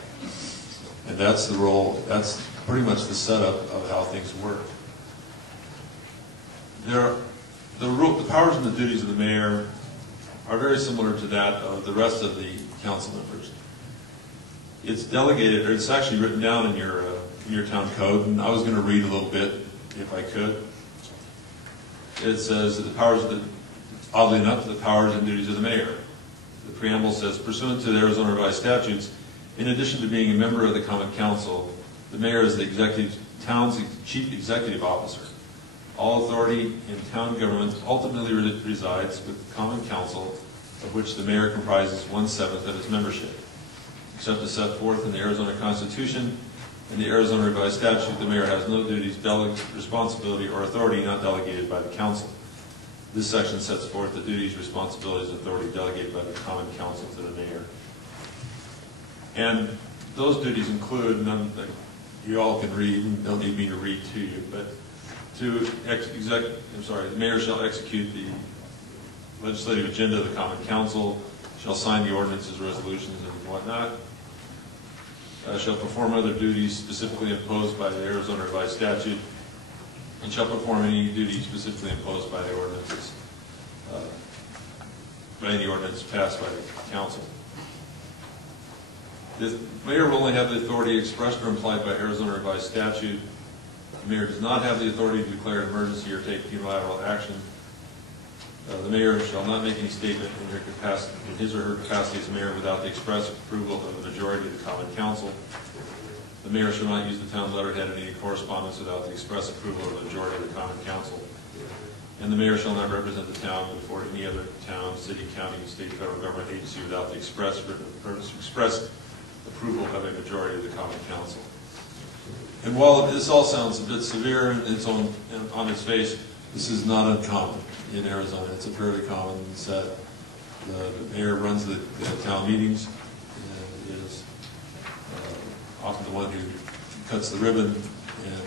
And that's the role, that's pretty much the setup of how things work. The powers and the duties of the mayor are very similar to that of the rest of the council members. It's delegated, or it's actually written down in your town code, and I was going to read a little bit, if I could. It says that the powers of the, oddly enough, the powers and duties of the mayor. The preamble says, pursuant to the Arizona Revised Statutes, in addition to being a member of the Common Council, the mayor is the town's chief executive officer. All authority in town government ultimately resides with the Common Council, of which the mayor comprises 1/7 of its membership. Except as set forth in the Arizona Constitution and the Arizona Revised Statute, the mayor has no duties, responsibility, or authority not delegated by the council. This section sets forth the duties, responsibilities, and authority delegated by the Common Council to the mayor. And those duties include, none that you all can read, and don't need me to read to you, but the mayor shall execute the legislative agenda of the Common Council, shall sign the ordinances, resolutions, and whatnot, shall perform other duties specifically imposed by the Arizona Revised Statute, and shall perform any duties specifically imposed by the ordinances, by any ordinance passed by the council. The mayor will only have the authority expressed or implied by Arizona Revised Statute. The mayor does not have the authority to declare an emergency or take unilateral action. The mayor shall not make any statement in his or her capacity as mayor without the express approval of the majority of the Common Council. The mayor shall not use the town letterhead in any correspondence without the express approval of the majority of the Common Council. And the mayor shall not represent the town before any other town, city, county, state, federal government agency without the express approval of a majority of the Common Council. And while this all sounds a bit severe on its face, this is not uncommon in Arizona. It's a fairly common set. The mayor runs the town meetings and is often the one who cuts the ribbon and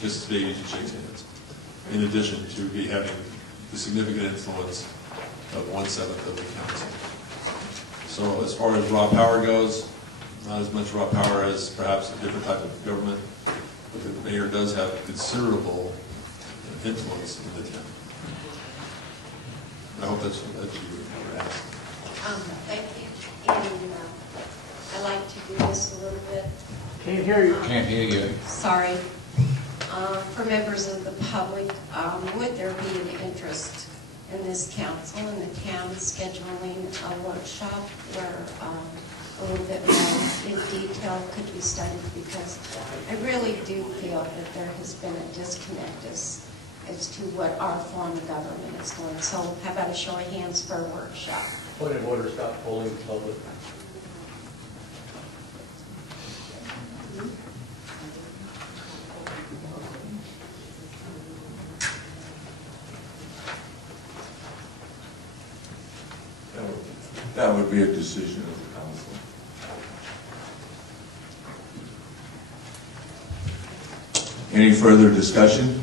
kisses babies and shakes hands, in addition to having the significant influence of 1/7 of the council. So as far as raw power goes, not as much raw power as perhaps a different type of government, but the mayor does have considerable influence in the town. I hope that's what you were asking. Thank you. And I like to do this a little bit. Can't hear you. Can't hear you. Sorry. For members of the public, would there be an interest in this council and the town scheduling a workshop where a little bit more in detail could be studied, because I really do feel that there has been a disconnect as to what our form of government is going. So how about a show of hands for a workshop? Point of order, stop polling public. That would be a decision of the council. Any further discussion?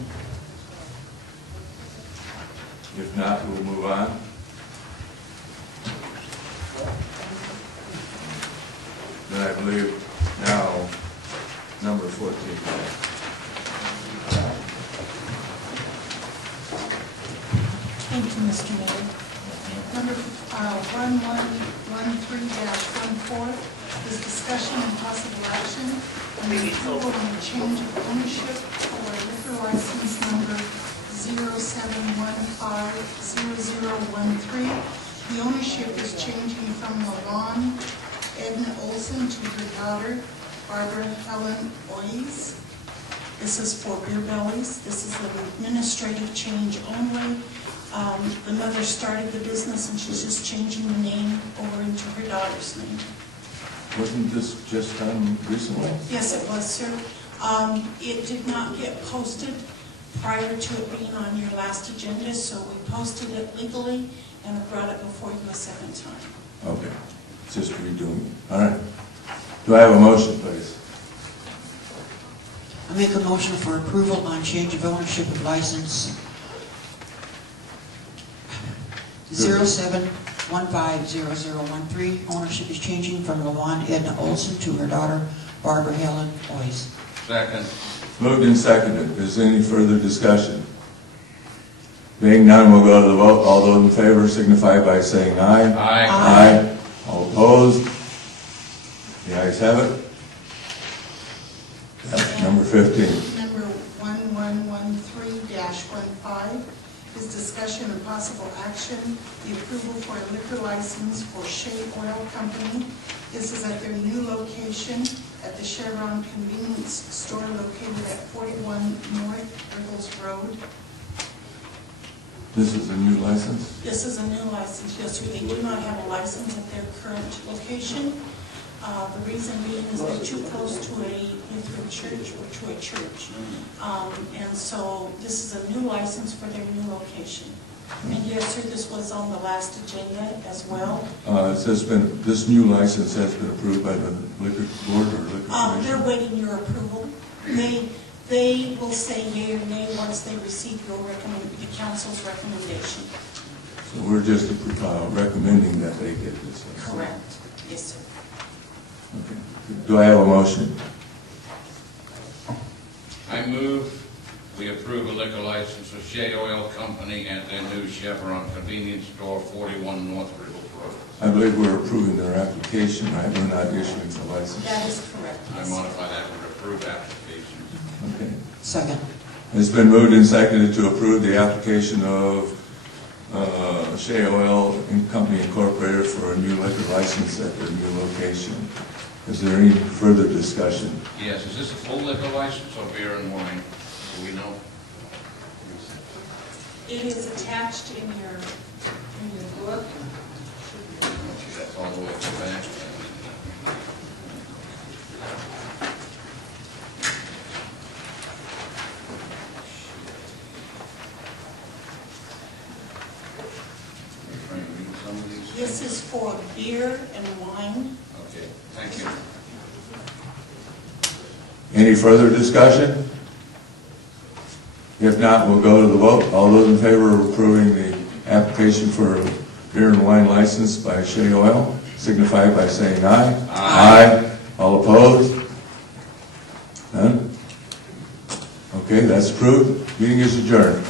If not, we'll move on. Then I believe now, number 14. Thank you, Mr. Mayor. Number 1113-14 is discussion and possible action on the approval and change of ownership for liquor license number 07150013. The ownership is changing from Lalonde Edna Olson to her daughter, Barbara Helen Oyes. This is for Beer Bellies. This is an administrative change only. The mother started the business and she's just changing the name over into her daughter's name. Wasn't this just done recently? Yes, it was, sir. It did not get posted prior to it being on your last agenda, so we posted it legally and I brought it before you a second time. Okay, just redoing it. All right. Do I have a motion, please? I make a motion for approval on change of ownership of license 07150013. Ownership is changing from Lalonde Edna Olson to her daughter, Barbara Helen Oyes. Second. Moved and seconded. Is there any further discussion? Being none, we'll go to the vote. All those in favor signify by saying aye. Aye. Aye. All opposed? The ayes have it. Number 15. Number 1113-15 is discussion and possible action, the approval for a liquor license for Shea Oil Company. This is at their new location at the Chevron Convenience Store located at 41 North Eagles Road. This is a new license? This is a new license, yes, sir. They do not have a license at their current location. The reason being is they're too close to a Lutheran church or to a church. And so this is a new license for their new location. And yes, sir, this was on the last agenda as well. This new license has been approved by the liquor board or liquor commission? They're waiting your approval. They will say yea or nay once they receive the council's recommendation. So we're just recommending that they get this license? Correct. Yes, sir. Okay. Do I have a motion? I move we approve a liquor license for Shea Oil Company at their new Chevron Convenience Store, 41 North River Road. I believe we're approving their application, right? We're not issuing the license. That is correct. I modify that to approve application. Okay. Second. It's been moved and seconded to approve the application of Shea Oil Company Incorporated for a new liquor license at their new location. Is there any further discussion? Yes, is this a full liquor license or beer and wine? Do we know? It is attached in your book. That's all the way to the back. This is for beer and wine. Okay, thank you. Any further discussion? If not, we'll go to the vote. All those in favor of approving the application for a beer and wine license by Shea Oil signify by saying aye. Aye. All opposed? None? Okay, that's approved. Meeting is adjourned.